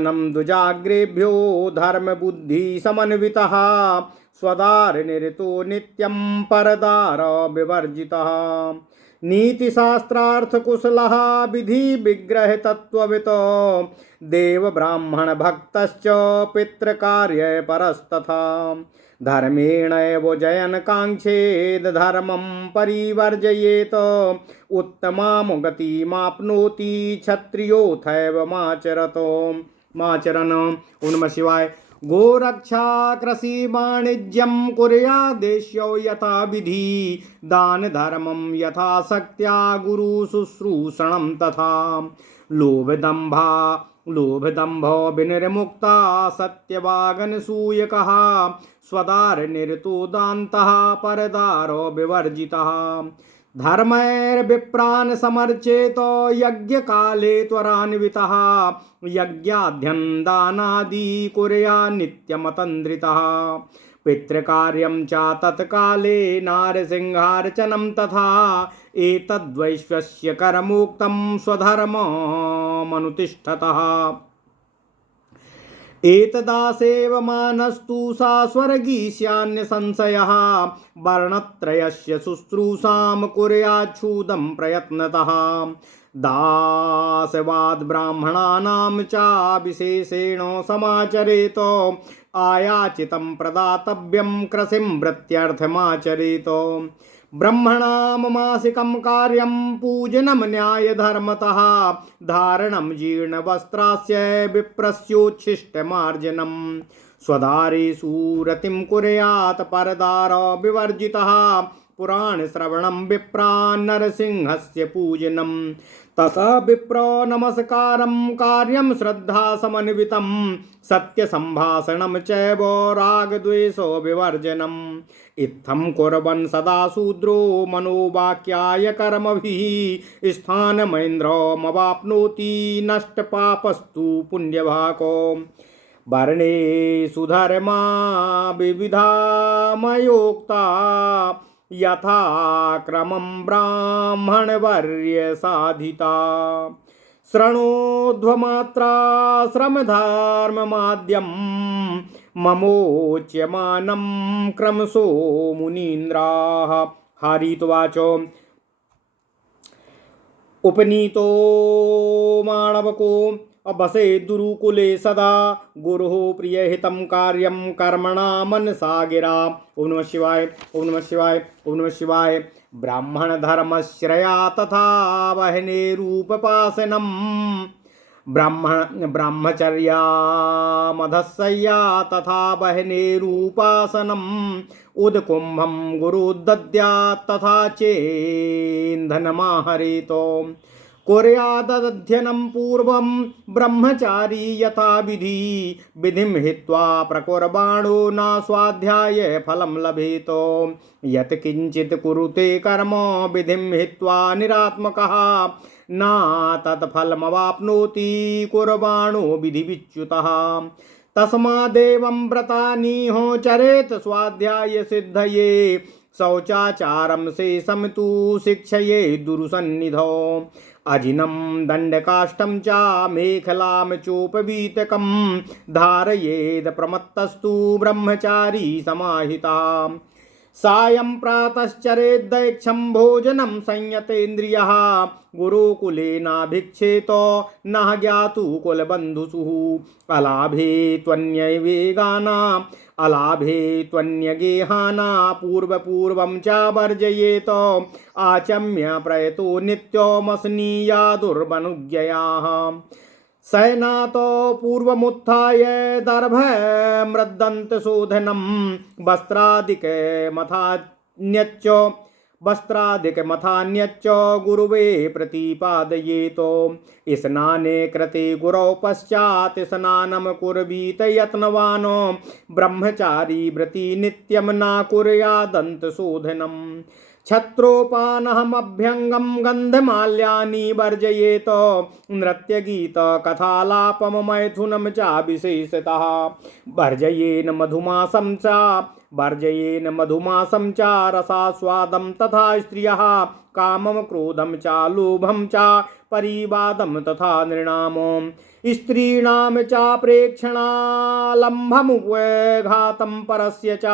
ज्ञानं द्विजाग्रेभ्यो धर्मबुद्धिसमन्वितः स्वदारनिरतो नित्यं परदारविवर्जितः नीतिशास्त्रार्थकुशलः विधिविग्रहतत्त्ववितो देवब्राह्मणभक्तश्च पितृकार्यपरस्तथा धर्मेणैव जयन् काङ्क्षेद् धर्मं परिवर्जयेत् उत्तमां गतिमाप्नोति क्षत्रियोऽथैव माचरन्। ओम नमः शिवाय। गोरक्षा कृषि वाणिज्यं कुर्यादेश्यो यथा विधि दान धर्मं यथा शक्त्या गुरु शुश्रूषणं तथा लोभदम्भो विनिर्मुक्ता सत्यवागनसूयकः स्वदार निरतो दान्तः परदारो विवर्जितः धर्मैर्विप्रान् समर्चेतो यज्ञकाले त्वरान्वितः यज्ञाध्यं दानादि कुर्या नित्यमतन्द्रितः पितृकार्यं च तत्काले नारसिंहार्चनं तथा एतद्वैश्वस्य कर्मोक्तं स्वधर्ममनुतिष्ठतः एतदासेवमानस्तु सा स्वर्गीस्यान्य संशयः वर्णत्रयस्य शुश्रूषां कुर्याच्छूदं प्रयत्नतः दासवाद ब्राह्मणानां च विशेषेण समाचरेत आयाचितं प्रदातव्यं कृषिं वृत्त्यर्थमाचरेत ब्रह्मणां मासिकं कार्यं पूजनं न्यायधर्मतः धारणं जीर्णवस्त्रस्य विप्रस्योच्छिष्टमार्जनं स्वदारेषु रतिं कुर्यात् परदार विवर्जितः पुराणश्रवणं विप्रा नरसिंहस्य पूजनं ततः विप्रो नमस्कारं कार्यं श्रद्धासमन्वितं सत्यसम्भाषणं चैव रागद्वेषो विवर्जनम् इत्थं कुर्वन् सदा शूद्रो मनोवाक्याय कर्मभिः स्थानमैन्द्रमवाप्नोति नष्टपापस्तु पुण्यभाको वर्णेषु धर्मा विविधामयोक्ता यथा क्रमं ब्राह्मणवर्य साधिता शृणोध्वमात्रा श्रमधर्ममाद्यं ममोच्यमानं क्रमशो मुनीन्द्राः। हरितवाच उपनीतो माणवको अभसे दुरुकुले सदा गुरुः प्रियहितं कार्यं कर्मणा मनसा गिरा। ओम नमः शिवाय। ओम नमः शिवाय। ओम नमः शिवाय। ब्राह्मण धर्मश्रया तथा वहनेरूपपासनं ब्रह्मचर्या मधस्सय्या तथा वहनेरूपासनम् उदकुम्भं गुरुदद्या तथा चेन्धनमाहरेतो कुर्यादध्ययनं पूर्वं ब्रह्मचारी यथा विधिं हित्वा प्रकुर्वाणो न स्वाध्याय फलं लभेतो यत् किंचित् कुरुते कर्म विधिं हित्वा निरात्मकः न तत्फलमवाप्नोति कुर्वाणो विधिविच्युतः तस्मादेवं व्रतानिहो चरेत स्वाध्याय सिद्धये शौचाचारं शेषं तु शिक्षये दुरुसन्निधौ अजिनं दण्डकाष्ठं च मेखलां चोपवीतकं धारयेद प्रमत्तस्तु ब्रह्मचारी समाहिता सायं प्रातश्चरेद्दैक्षं भोजनं संयतेन्द्रियः गुरुकुलेनाभिक्षेतो न ज्ञातु कुलबन्धुषु अलाभे त्वन्यवेगाना अलाभे त्वन्यगेहाना पूर्वं च वर्जयेत आचम्य प्रयतो नित्यमस्नीया दुर्बनुज्ञयाः सैनातो पूर्वमुत्थाय दर्भमृद्दन्तशोधनं वस्त्रादिकमथान्यच्च गुरुवे प्रतिपादयेतो स्नाने कृते गुरौ पश्चात् स्नानं कुर्वीत यत्नवान् ब्रह्मचारी व्रती नित्यं न कुर्यादन्तशोधनं छत्रोपानहमभ्यङ्गं गन्धमाल्यानि वर्जयेत नृत्यगीतकथालापमैथुनं च विशेषतः वर्जयेन मधुमासं च रसास्वादं तथा स्त्रियः कामं क्रोधं च लोभं च परिवादं तथा नृणाम स्त्रीणां चाप्रेक्षणालम्भमुपघातं परस्य च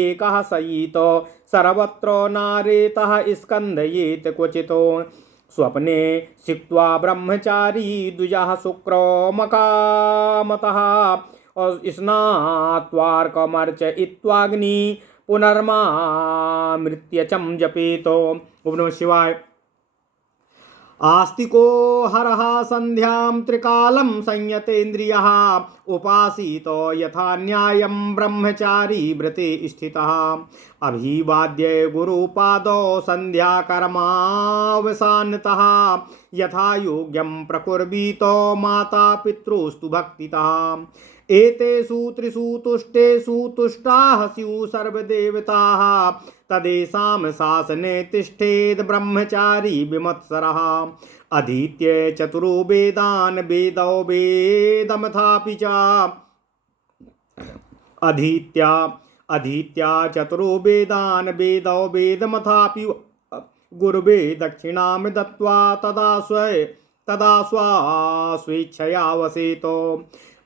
एकः सयितो सर्वत्र नारेतः स्कन्दयेत् क्वचितो स्वप्ने सिक्त्वा ब्रह्मचारी द्विजः शुक्रमकामतः स्नात्वार्कमर्चयित्वाग्नि पुनर्मामृत्यचं जपेतो। ओम नमः शिवाय। आस्तिको हरः संध्यां त्रिकालं संयतेन्द्रियः उपासीतो यथा न्यायं ब्रह्मचारी व्रते स्थितः अभिवाद्य गुरुपादौ संध्याकर्मावसानतः यथा योग्यं प्रकुर्वीतो माता पितृस्तु भक्तितः एतेषु त्रिषु तुष्टेषु तुष्टाः स्युः सर्वदेवताः तदेषां शासने तिष्ठेद् ब्रह्मचारी विमत्सरः अधीत्य चतुरो वेदान् वेदौ वेदमथापि च अधीत्या चतुरो वेदान् वेदौ वेदमथापि गुरुवे दक्षिणां दत्त्वा तदा स्वेच्छया वसेतो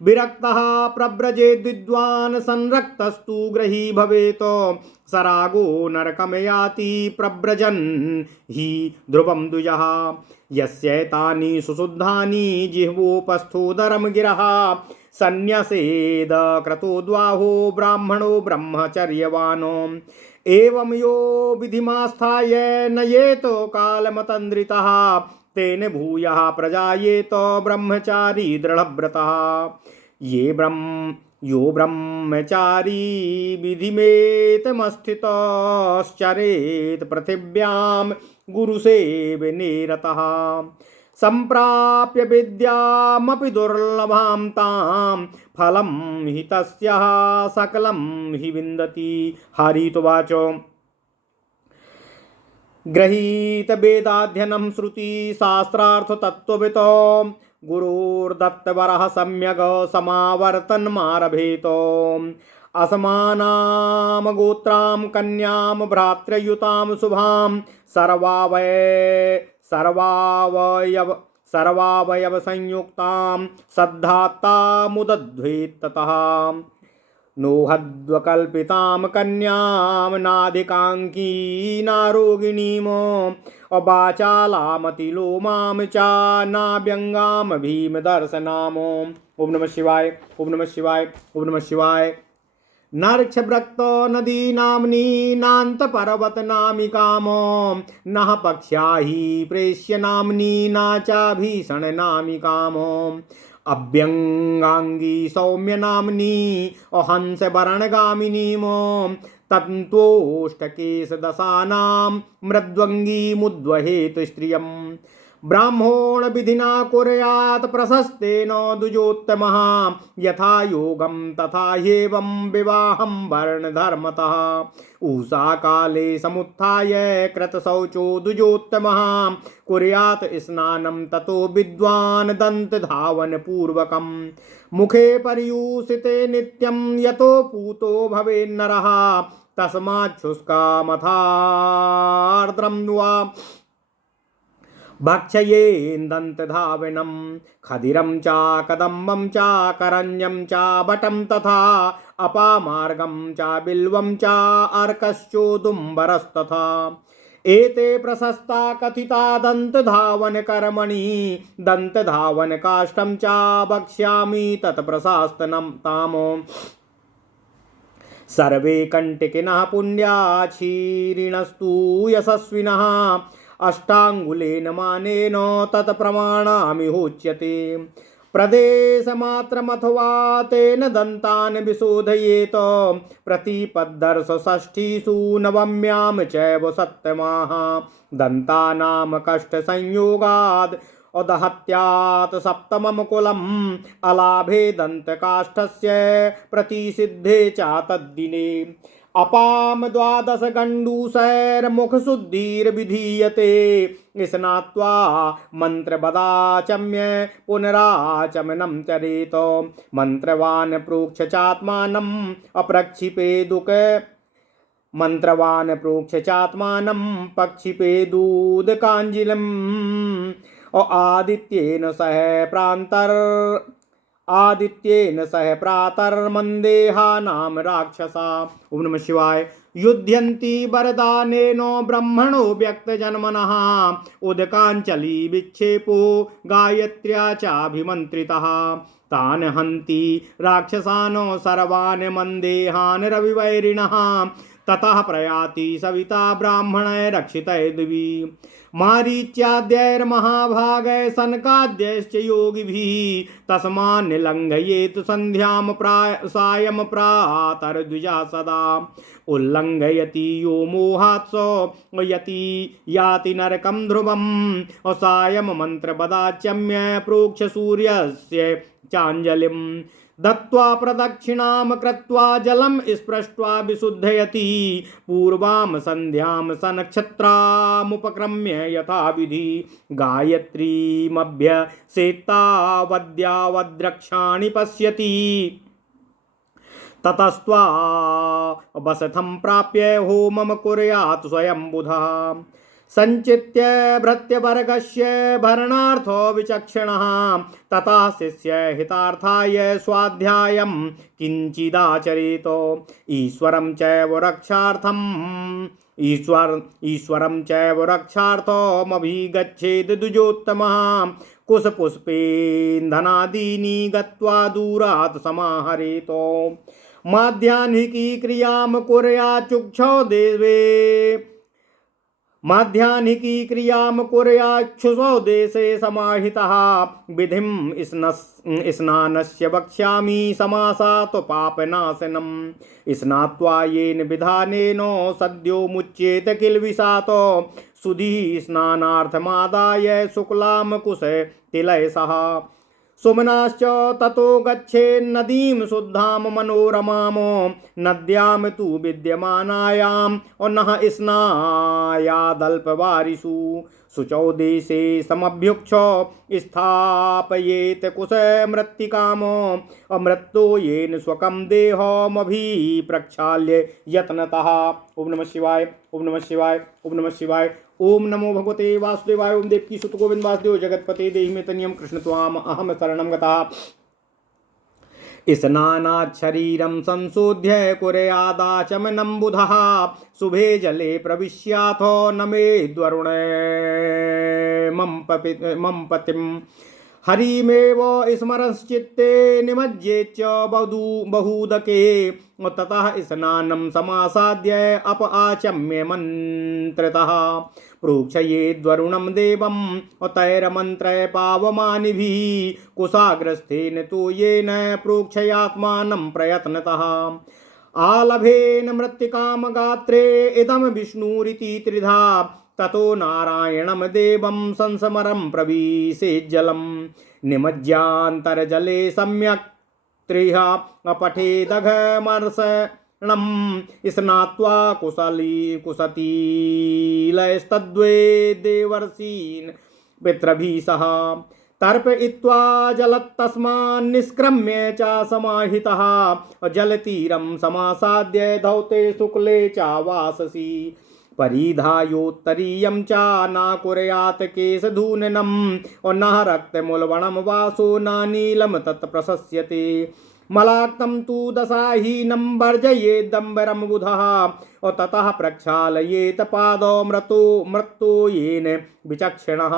विरक्तः प्रव्रजेद् विद्वान् संरक्तस्तु गृही भवेत् सरागो नरकं याति प्रव्रजन् हि ध्रुवं द्विजः यस्यैतानि सुशुद्धानि जिह्वोपस्थोदरं गिरः सन्न्यसेद क्रतोद्वाहो ब्राह्मणो ब्रह्मचर्यवानो एवं यो विधिमास्थाय नयेत कालमतन्द्रितः तेन भूयः प्रजायेत ब्रह्मचारी दृढ़व्रतः यो ब्रह्मचारी विधिमेतमस्थितश्चरेत् पृथिव्यां गुरुसेवने रतः सम्प्राप्य विद्यामपि दुर्लभां तां फलं हि तस्याः सकलं हि विन्दति। हरितुवाच गृहीत वेदाध्ययनं श्रुति शास्त्रार्थ तत्त्ववितो गुरुर्दत्तवरः सम्यग् समावर्तनमारभेत असमानां गोत्रां कन्यां भ्रातृयुतां शुभां सर्वावयव संयुक्तां सद्धात्तामुदध्वेत्ततः नोहद्वकल्पितां कन्यां नाधिकाङ्कीनारोगिणीम् अबाचालामतिलोमां च नाभ्यङ्गां भीमदर्शनाम्। ओम नमः शिवाय। ओम नमः शिवाय। ओम नमः शिवाय। नर्क्षभ्रक्तो नदी नाम्नी नान्तपर्वत नामिकामो नः पक्ष्याहि प्रेष्य नाम्नी नाचा भीषण नामिकामो अभ्यंगांगी सौम्य नाम्नी अहंस वरणगामिनीमो तत्त्वोष्टकेश दशानां मृद्वंगी मुद्वहेत स्त्रियम् ब्राह्मण विधिना कुर्यात् प्रशस्तेन द्विजोत्तमः यथा योगं तथा ह्येवं विवाहं वर्णधर्मतः उषा काले समुत्थाय कृतशौचो द्विजोत्तमः कुर्यात् स्नानं ततो विद्वान् दन्तधावन पूर्वकं मुखे पर्यूषिते नित्यं यतो पूतो भवेन्नरः तस्माच्छुष्कामथार्द्रं वा भक्षयेन्दन्तधावनं खदिरं च कदम्बं च करञ्जं च बटं तथा अपामार्गं च बिल्वं च अर्कश्चोदुम्बरस्तथा एते प्रशस्ता कथिता दन्तधावन कर्मणि दन्तधावन काष्ठं च वक्ष्यामि तत्प्रशास्तनं तामो सर्वे कंटिकिनः पुण्याक्षीरिणस्तु यशस्विनः अष्टांगुलेन मानेन तत्प्रमाणामिहोच्यते प्रदेशमात्रमथवा तेन दन्तान् विशोधयेत प्रतिपद्दर्शषष्ठीषु नवम्यां चैव सप्तमाः दन्तानां कष्टसंयोगाद् उदहत्यात् सप्तमं कुलम् अलाभे दन्तकाष्ठस्य प्रतिसिद्धे च तद्दिने अपाम द्वादश गण्डूसैर्मुखशुद्धिर्विधीयते स्नात्वा मन्त्रपदाचम्य पुनराचमनं चरेत मन्त्रवान् प्रोक्ष चात्मानम् अप्रक्षिपेदुक मन्त्रवान् प्रोक्ष चात्मानं पक्षिपेदूदकाञ्जिलम् और आदित्येन सह प्रातर्मन्देहा नाम राक्षसा। ओम नमः शिवाय। युध्यन्ति वरदानेनो ब्रह्मणो व्यक्तजन्मनः उदकाञ्चली विक्षेपो गायत्र्या चाभिमन्त्रितः तान् हन्ति राक्षसानो सर्वान् मन्देहान् रविवैरिणः ततः प्रयाति सविता ब्राह्मणै रक्षितै दिवि मारीच्याद्यैर्महाभागै सनकाद्यैश्च योगिभिः तस्मान्निलङ्घयेत् सन्ध्यां सायं प्रातर्द्विजा सदा उल्लङ्घयति यो मोहात् स यति याति नरकं ध्रुवम् सायं मन्त्रपदाचम्य प्रोक्ष सूर्यस्य चाञ्जलिम् दत्त्वा प्रदक्षिणां कृत्वा जलं स्पृष्ट्वा विशुद्धयति पूर्वां सन्ध्यां सनक्षत्रामुपक्रम्य यथाविधि गायत्रीमभ्यसेत्तावद्यावद्रक्षाणि पश्यति ततस्त्वा वसथं प्राप्य होमं कुर्यात् स्वयं बुधः संचित्य भृत्यवर्गस्य भरणार्थो विचक्षणः तथा शिष्य हितार्थाय स्वाध्यायं किञ्चिदाचरेत ईश्वरं चैव रक्षार्थमभिगच्छेद् द्विजोत्तमः कुशपुष्पेन्धनादीनि गत्वा दूरात् समाहरेत माध्याह्निकी क्रियां कुर्याच्चुक्षौ देवे माध्याह्निकी क्रियां कुर्याच्छुषो देशे समाहितः विधिं स्नानस्य वक्ष्यामि समासात् पापनाशनम् स्नात्वा येन विधानेन सद्यो मुच्येत किल्बिषात् सुधीः स्नानार्थमादाय शुक्लां कुशे तिलयसः सुमनाश्च ततो गच्छेन्नदीं शुद्धां मनोरमां नद्यां तु विद्यमानायां नः स्नायादल्पवारिषु शुचौ देशे समभ्युक्ष स्थापयेत् कुशमृत्तिकाम् अमृतो येन स्वकं देहमभिप्रक्षाल्य यत्नतः। ओम नमः शिवाय। ओम नमः शिवाय। ओम नमः शिवाय। ओम नमो भगवते वासुदेवाय। ओम देवकी सुत गोविंद वासुदेव जगतपते देहि मे तनियम कृष्ण त्वाम अहम शरणं गतः। स्नानात् शरीरं संशोध्य कुर्यादाचमनं बुधः शुभे जले प्रविश्याथो नमेद्वरुणे मम पतिम् हरिमेव स्मरश्चित्ते निमज्येच्च बहूदके ततः स्नानं समासाद्य आचम्य मन्त्रतः प्रोक्षयेद्वरुणं देवं तैरमन्त्रे पावमानिभिः कुशाग्रस्थेन तु येन प्रोक्षयात्मानं प्रयत्नतः आलभेन मृत्तिकां गात्रे इदं विष्णुरिति त्रिधा ततो नारायणं देवं संसमरं प्रविशेज्जलं निमज्यान्तर्जले सम्यक् त्रिहा अपठेदघमर्षणं स्नात्वा कुशतीलयस्तद्वे देवर्षीन् पितृभिः सह तर्पयित्वा जलत्तस्मान्निष्क्रम्य च समाहितः जलतीरं समासाद्य धौते शुक्ले चावाससि परिधायोत्तरीयं च न कुर्यात् केशधूननं न रक्तमुल्बणं वासो न नीलं तत्प्रशस्यते मलाक्तं तु दशाहीनं वर्जयेदम्बरं बुधः ततः प्रक्षालयेत् पादौ मृतो येन विचक्षणः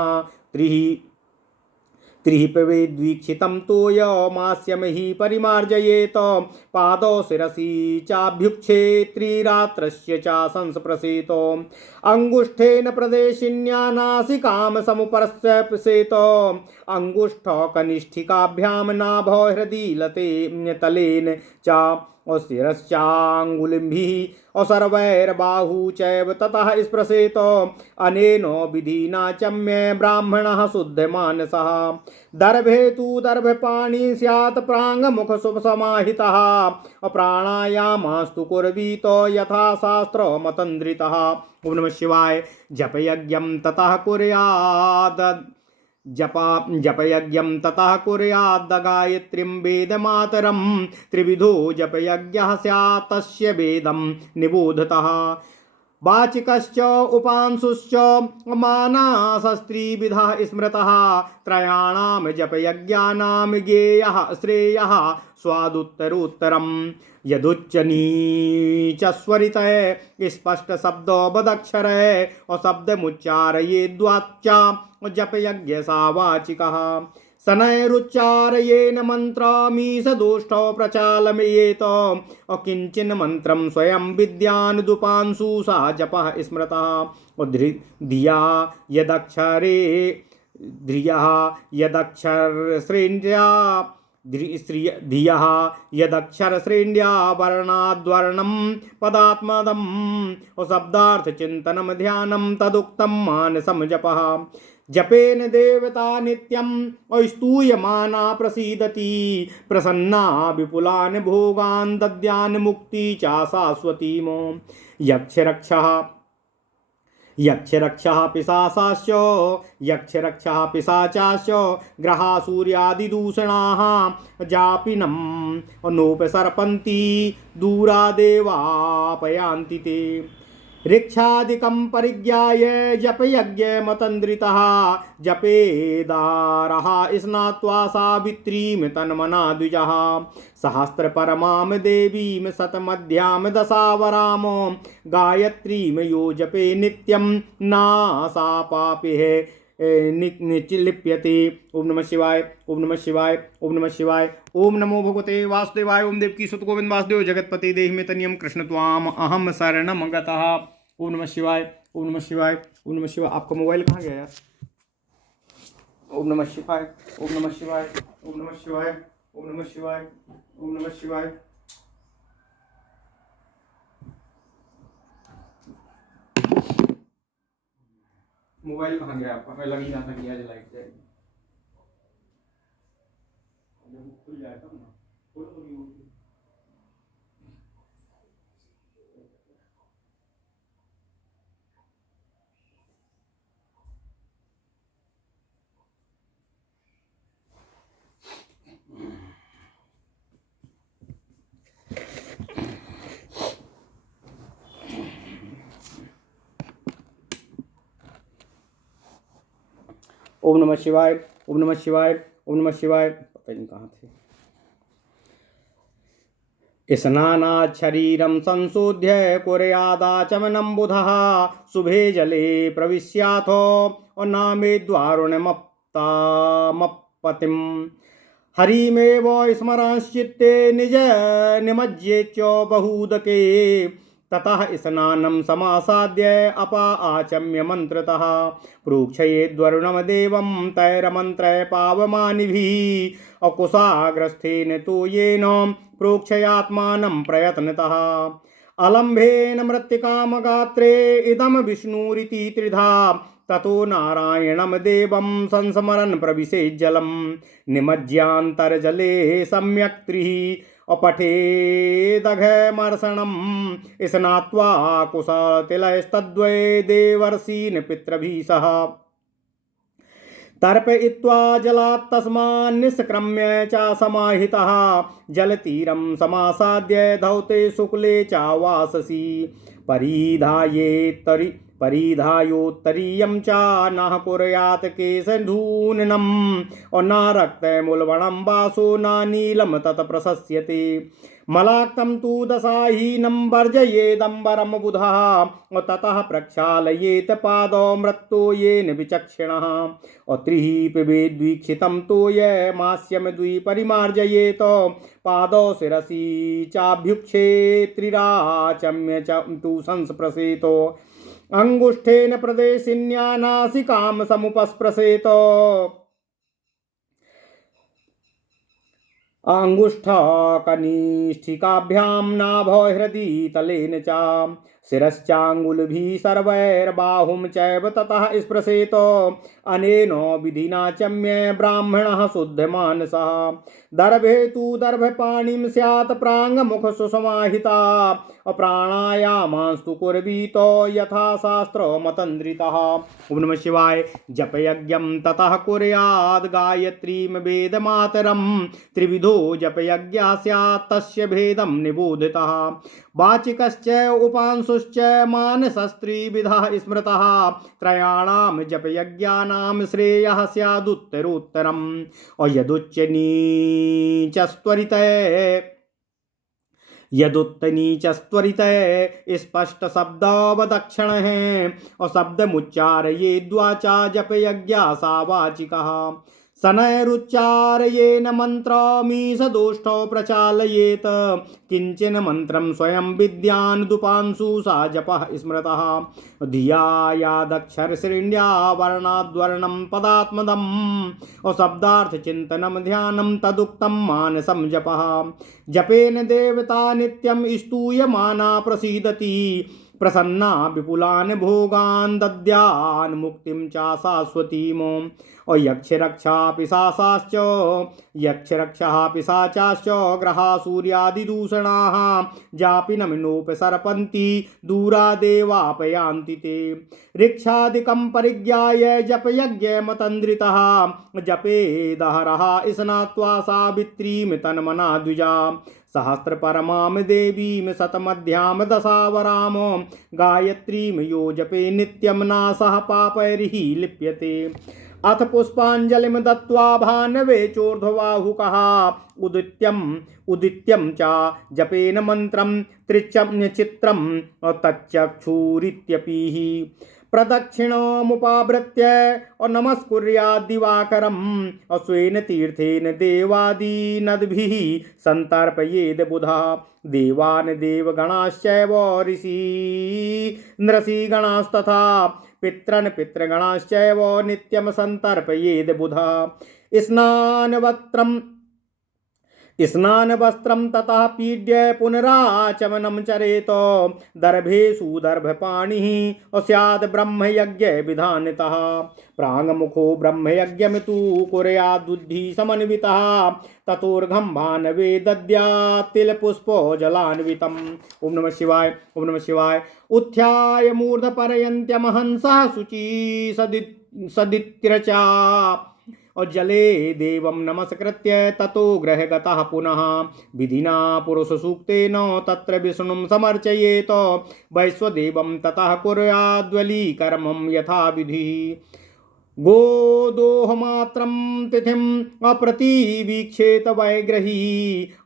त्रिः पवेद्वीक्षितं तोयमास्यं हि परिमार्जयेत पादौ शिरसि चाभ्युक्षे त्रिरात्रस्य च संस्पृशेत अंगुष्ठेन प्रदेशिन्या नासिकां समुपस्पृशेत अंगुष्ठकनिष्ठिकाभ्यां नाभौ हृदि लते तलेन च शिरश्चाङ्गुलिभिः सर्वैर्बाहू चैव ततः स्पृशेत अनेन विधिना चम्य ब्राह्मणः शुद्धमानसः दर्भे तु दर्भपाणि स्यात् प्राङ्मुखसुसमाहितः प्राणायामास्तु कुर्वीत यथा शास्त्रमतन्द्रितः। ओम नमः शिवाय। जपयज्ञं ततः कुर्यात् जपयज्ञं ततः कुर्याद् गायत्रीं वेदमातरं त्रिविधो जपयज्ञः स्यात् तस्य वेदं निबोधतः वाचिकश्च उपांशुश्च मानासस्त्रिविधः स्मृतः त्रयाणां जपयज्ञानां ज्ञेयः श्रेयः स्वादुत्तरोत्तरम् यदुच्चनीचस्वरितः स्पष्टशब्दो बदक्षरः और शब्दमुच्चारयेद्वाच्या जपयज्ञसा वाचिकः शनैरुच्चारयेन मन्त्रमीशदोष्टौ प्रचालयेत अकिञ्चिन् मन्त्रं स्वयं विद्यानुदुपांशु सा जपः स्मृतः धिया यदक्षरे ध्रियः यदक्षरश्रेण्या धियः यदक्षरश्रेण्या वर्णाद्वर्णं पदात्मदम् शब्दार्थचिन्तनं ध्यानं तदुक्तं मानसं जपः जपेन देवता नित्यं स्तूयमाना प्रसीदति प्रसन्ना विपुलान् भोगान् दद्यान् मुक्ति च शाश्वतीम् यक्षरक्षः पिशाचाश्च ग्रहा सूर्यादिदूषणाः जापिनं नोपसर्पन्ति दूरादेवापयान्ति ते ऋक्षादिकं परिज्ञाय जपयज्ञमतन्द्रितः जपेदारः स्नात्वा सावित्रीं तन्मना द्विजः सहस्रपरमां देवीं शतमध्यां दशावराम गायत्रीं यो जपे नित्यं नासा पापिः निचिलिप्यते। ओम नमः शिवाय, ओम नमः शिवाय, ओम नमः शिवाय, ओम नमो भगवते वासुदेवाय। ओम देवकी सुत गोविंद वासुदेव जगतपति देहि में तनियम कृष्ण त्वाम अहम शरणम गतः। ओम नमः शिवाय, ओम नमः शिवाय, ओम नमः शिवाय। आपका मोबाइल कहाँ गया यार? ओम नमः शिवाय, ओम नमः शिवाय, ओम नमः शिवाय, ओम नमः शिवाय, ओम नमः शिवाय। मोबाइल कहाँ गया आपका? मैं लग ही रहा था कि आज लाइट जाएगी। खुल जाए तब ना। ओम नमः शिवाय, ओम नमः शिवाय, ओम नमः शिवाय। पता नहीं कहाँ थे। स्नानात् शरीरं संशोध्य कुर्यादाचमनं बुधः शुभे जले प्रविश्याथो नामेद्वारुणमप्तामपतिम् हरिमेव स्मरांश्चित्ते निज निमज्येच बहुदके ततः स्नानं समासाद्य अपा आचम्य मंत्रतः प्रोक्षयेद्वरुणं देवं तैरमन्त्रय पावमानिभिः अकुशाग्रस्थेन तो येन प्रोक्षयात्मानं प्रयत्नतः अलम्भेन मृत्तिकामगात्रे इदं विष्णुरिति त्रिधा ततो नारायणं देवं संस्मरन् प्रविशेज्जलं निमज्यान्तर्जले सम्यक् त्रिः अपठेदघमर्षणं स्नात्वा कुशलतिलस्तद्वै देवर्षीन् पितृभिः सह तर्पयित्वा जलात् तस्मान् निष्क्रम्य च समाहितः जलतीरं समासाद्य धौते शुक्ले च वाससि परिधायोत्तरीयं च नः कुर्यात् केशधूननम् और न रक्तमूलवणं वासो न नीलं तत् प्रशस्यते मलाक्तं तु दशाहीनं वर्जयेदम्बरं बुधः ततः प्रक्षालयेत् पादौ मृत्तो येन विचक्षिणः त्रिः पिबेद्वीक्षितं तोयमास्यं द्विपरिमार्जयेत् पादौ शिरसि चाभ्युक्षे त्रिराचम्य च तु संस्पृशेत् अंगुष्ठेन प्रदेशिन्या नासिकां समुपस्पृशेत् अंगुष्ठकनिष्ठिकाभ्यां नाभो हृदि तलेन च शिरश्चाङ्गुलिभिः सर्वैर्बाहुं चैव ततः स्पृशेत् अनेन विधिना चम्य ब्राह्मणः शुद्धमानसः दर्भे तु दर्भपाणिं स्यात् प्राङ्मुख सुसमाहिता प्राणायामांस्तु कुर्वीत यथा शास्त्रमतन्द्रितः। ओम नमः शिवाय। जपयज्ञं ततः कुर्याद् गायत्रीं वेदमातरं त्रिविधो जपयज्ञः स्यात् तस्य भेदं निबोधितः वाचिकश्च उपांशु मनसुश्च मानसस्त्रिविधः स्मृतः त्रयाणां जपयज्ञानां श्रेयः स्यादुत्तरोत्तरम् और यदुच्च नीचस्त्वरित स्पष्ट शब्दावदक्षण है और शब्द मुच्चारये द्वाचा जप यज्ञा सावाचिकः शनैरुच्चारयेन मन्त्रमीश दोष्टौ प्रचालयेत किंचन मंत्रं स्वयं विद्यानुदुपांसु सा जपः स्मृतः धिया यादक्षरश्रेण्या वर्णाद्वर्णं पदात्मदम् और शब्दार्थ चिंतनम ध्यानं तदुक्तं मानसं जपः जपेन देवता नित्यं स्तूयमाना प्रसीदति प्रसन्ना विपुलान् भोगान् दद्यान् मुक्तिं च शाश्वतीम् और यक्षरक्षाः पिशाचाश्च ग्रहा सूर्यादिदूषणाः जापिनमिनोपसर्पन्ति दूरादेवापयान्ति ते ऋक्षादिकं परिज्ञाय जपयज्ञमतन्द्रितः जपेदहरः स्नात्वा सावित्रीं तन्मना द्विजा सहस्र परमां देवीं शतमध्यां दशावराम गायत्रीं यो जपे नित्यं नासः पापैर्हि लिप्यते अथ पुष्पाञ्जलिं दत्त्वा भानवे चोर्ध्वबाहुकः उदित्यं च जपेन मन्त्रं त्रिचं चित्रं तच्चक्षुरित्यपीः प्रदक्षिणमुपावृत्य और नमस्कुर्याद् दिवाकरम् और स्वेन तीर्थेन देवादीनद्भिः सन्तर्पयेद् बुधः देवान् देवगणाश्चैव नृषिगणास्तथा पितॄन् पितृगणाश्चैव नित्यं सन्तर्पयेद् बुधः स्नानवस्त्रं ततः पीड्य पुनराचमनं चरेत दर्भेषु दर्भपाणिः और स्याद् ब्रह्मयज्ञ विधानतः प्राङ्मुखो ब्रह्मयज्ञं तु कुर्याद्बुद्धिः समन्वितः ततोर्घं भानवे दद्यात् तिलपुष्पो जलान्वितम्। ओम नमः शिवाय। ओम नमः शिवाय। उत्थाय मूर्धपर्यन्त्यमहंसः शुचि सदित्यर्चा और जले देवं नमस्कृत्य ततो गृहगतः पुनः विधिना पुरुषसूक्तेन तत्र विष्णुं समर्चयेत वैश्वदेवं ततः कुर्याद्वलीकर्मं यथा विधि गोदोहमात्रं तिथिम् अप्रतिवीक्षेत वैग्रही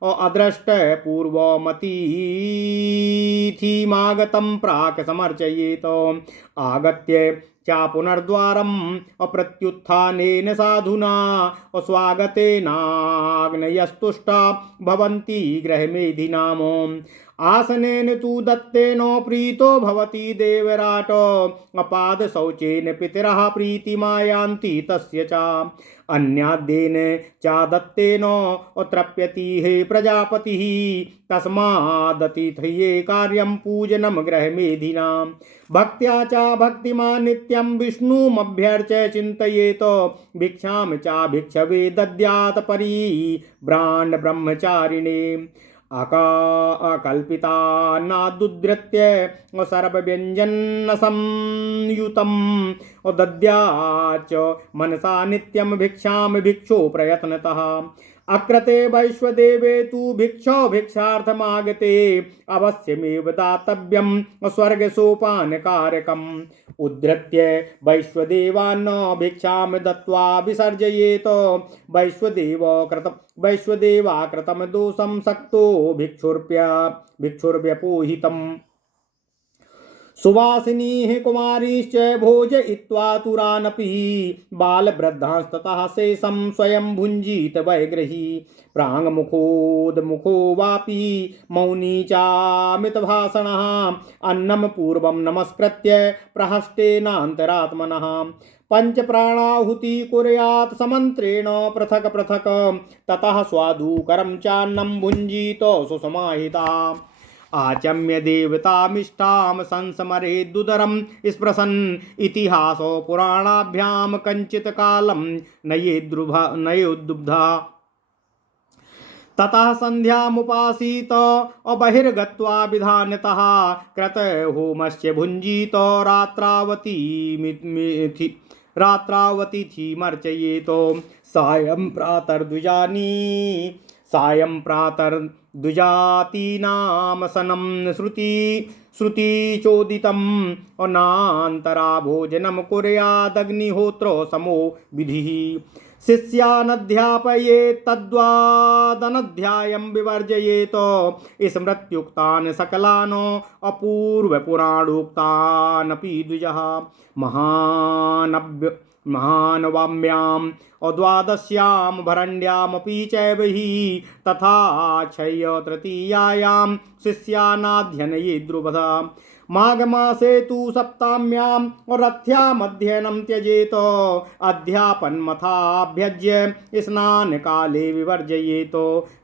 अदृष्ट पूर्वमतिथिमागतं प्राक् समर्चयेत आगत्य चा पुनर्द्वारम् अप्रत्युत्थानेन साधुना स्वागतेनाग्नयस्तुष्टा भवन्ति गृहमेधिनाम आसनेन तु दत्तेन प्रीतो भवति देवराट अपादशौचेन पितरः प्रीतिमायान्ति तस्य च अन्याद्येन च दत्तेन तृप्यति हे प्रजापतिः तस्मादतिथये कार्यं पूजनं गृहमेधिनां भक्त्या च भक्तिमान् नित्यं विष्णुमभ्यर्च्य चिन्तयेत भिक्षां च भिक्षवे दद्यात् परिभ्राण्ड ब्रह्मचारिणे अकल्पितान्नादुद्धृत्य सर्वव्यञ्जनसंयुतं दद्याच्च मनसा नित्यं भिक्षां भिक्षो प्रयत्नतः अक्रते वैश्वदेवे तु भिक्षो भिक्षार्थमागते अवश्यमेव दातव्यं स्वर्गसोपानकारकम् उद्धृत्य वैश्वदेवान्न भिक्षां दत्त्वा विसर्जयेत वैश्वदेवाकृतं दोषं सक्तो भिक्षुर्व्यपोहितम् सुवासिनीः कुमारीश्च भोजयित्वा तुरानपि बालवृद्धांस्ततः शेषं स्वयं भुञ्जीत वैग्रही प्राङ्मुखोद्मुखो वापि मौनी चामितभाषणः अन्नं पूर्वं नमस्कृत्य प्रहस्तेनान्तरात्मनः पंचप्राणाहुति कुर्यात् समन्त्रेण पृथक पृथक ततः स्वादुकरं चान्नं भुञ्जीत सुसमाहिता आचम्य देवतामिष्टां संस्मरेदुदरं स्पृशन् इतिहासो पुराणाभ्यां कञ्चित् कालं नयेद्दुग्धा ततः संध्यामुपासीत बहिर्गत्वा विधानतः कृत होमस्य भुञ्जीत रात्रावतिथि मर्चयेत सायं प्रातर्द्विजानी सायं प्रातर्द्विजातीनां सनं श्रुतिचोदितं नान्तरा भोजनं कुर्यादग्निहोत्रो समो विधिः। शिष्यानध्यापयेत् तद्वादनध्यायं विवर्जयेत् स्मृत्युक्तान् सकलान् अपूर्वपुराणोक्तानपि द्विजः। महानवाम्याम् द्वादश्यां भरण्यामपि चैव हि तथा क्षय्य तृतीयायां शिष्यानाध्ययनये द्रुपदः। माघमासे तु सप्ताम्यां रथ्यामध्ययनं त्यजेत अध्यापनमथाभ्यज्य स्नानकाले विवर्जयेत।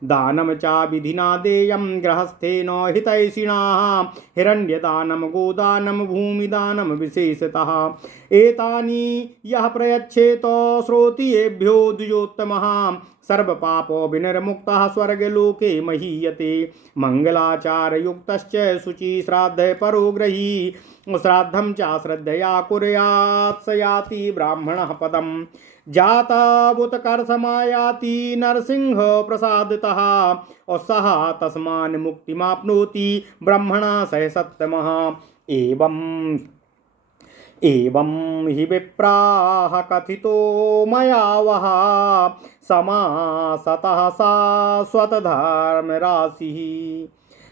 दानं च विधिना देयं गृहस्थेन हितैषिणः हिरण्यदानं गोदानं भूमिदानं विशेषतः। एतानि यः प्रयच्छेत श्रोत्रियेभ्यो द्विजोत्तमः सर्वपापो विनिर्मुक्तः स्वर्गलोके महीयते। मंगलाचारयुक्तश्च शुचि श्राद्धे परो ग्रही श्राद्धं च श्रद्धया कुर्यात् स याति ब्राह्मणः पदम्। जातावुत्कर्षमायाति नरसिंह प्रसादतः सः तस्मान् मुक्तिमाप्नोति ब्रह्मणा सह सत्तमः। एवं हि विप्राः कथितो मया वः समासतः शाश्वतधर्मराशिः।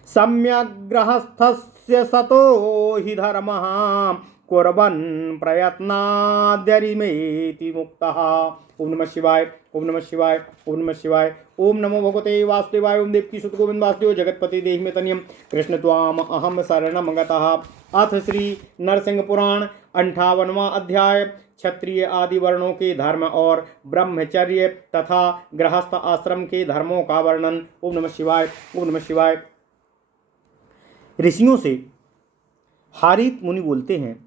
सम्यग्गृहस्थस्य सतो हि धर्मः कुर्वन् प्रयत्नाद्यरिमेति मुक्तः। ओम नमः शिवाय, ओम नमः शिवाय, ओम नमः शिवाय। ओम नमो भगवते वासुदेवाय। ओम देवकी सुत गोविंद वासुदेव जगतपति देहि में तनियम कृष्ण त्वाम अहम शरणं गतः। अथ श्री नरसिंह पुराण 58वां अध्याय क्षत्रिय आदि वर्णों के धर्म और ब्रह्मचर्य तथा गृहस्थ आश्रम के धर्मों का वर्णन। ओम नमः शिवाय, ओम नमः शिवाय। ऋषियों से हारीत मुनि बोलते हैं,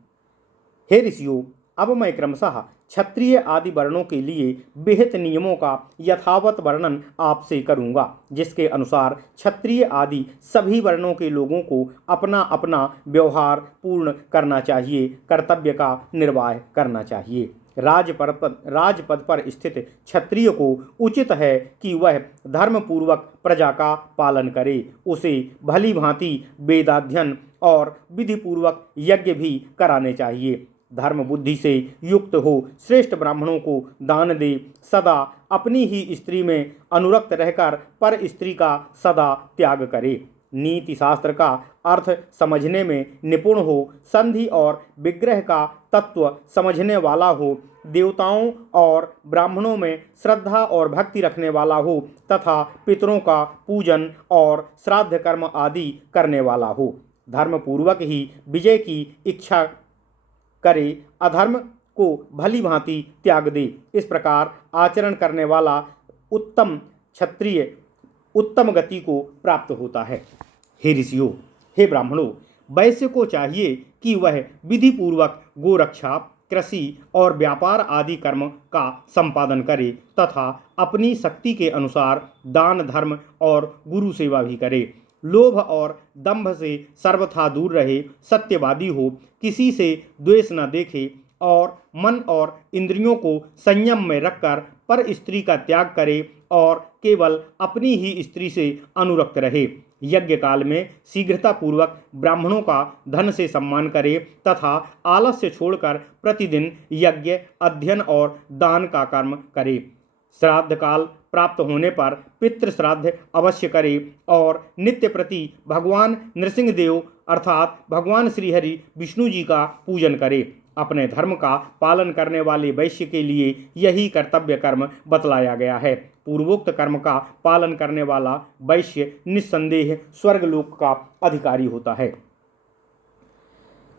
हे ऋषियों, अब मैं क्रमशः क्षत्रिय आदि वर्णों के लिए विहित नियमों का यथावत वर्णन आपसे करूंगा, जिसके अनुसार क्षत्रिय आदि सभी वर्णों के लोगों को अपना अपना व्यवहार पूर्ण करना चाहिए, कर्तव्य का निर्वाह करना चाहिए। राजपद पर स्थित क्षत्रिय को उचित है कि वह धर्मपूर्वक प्रजा का पालन करे। उसे भली भांति वेदाध्ययन और विधिपूर्वक यज्ञ भी कराने चाहिए। धर्म बुद्धि से युक्त हो श्रेष्ठ ब्राह्मणों को दान दे। सदा अपनी ही स्त्री में अनुरक्त रहकर पर स्त्री का सदा त्याग करे। नीति शास्त्र का अर्थ समझने में निपुण हो। संधि और विग्रह का तत्व समझने वाला हो। देवताओं और ब्राह्मणों में श्रद्धा और भक्ति रखने वाला हो तथा पितरों का पूजन और श्राद्ध कर्म आदि करने वाला हो। धर्मपूर्वक ही विजय की इच्छा करे, अधर्म को भली भांति त्याग दे। इस प्रकार आचरण करने वाला उत्तम क्षत्रिय उत्तम गति को प्राप्त होता है। हे ऋषियों, हे ब्राह्मणों, वैश्य को चाहिए कि वह विधि पूर्वक गोरक्षा, कृषि और व्यापार आदि कर्म का संपादन करे तथा अपनी शक्ति के अनुसार दान धर्म और गुरु सेवा भी करे। लोभ और दंभ से सर्वथा दूर रहे, सत्यवादी हो, किसी से द्वेष न देखे और मन और इंद्रियों को संयम में रखकर पर स्त्री का त्याग करे और केवल अपनी ही स्त्री से अनुरक्त रहे। यज्ञ काल में शीघ्रतापूर्वक ब्राह्मणों का धन से सम्मान करे तथा आलस्य छोड़कर प्रतिदिन यज्ञ, अध्ययन और दान का कर्म करे। श्राद्ध काल प्राप्त होने पर पितृ श्राद्ध अवश्य करे और नित्य प्रति भगवान नृसिंह देव अर्थात भगवान श्रीहरि विष्णु जी का पूजन करे। अपने धर्म का पालन करने वाले वैश्य के लिए यही कर्तव्य कर्म बतलाया गया है। पूर्वोक्त कर्म का पालन करने वाला वैश्य निस्संदेह स्वर्गलोक का अधिकारी होता है।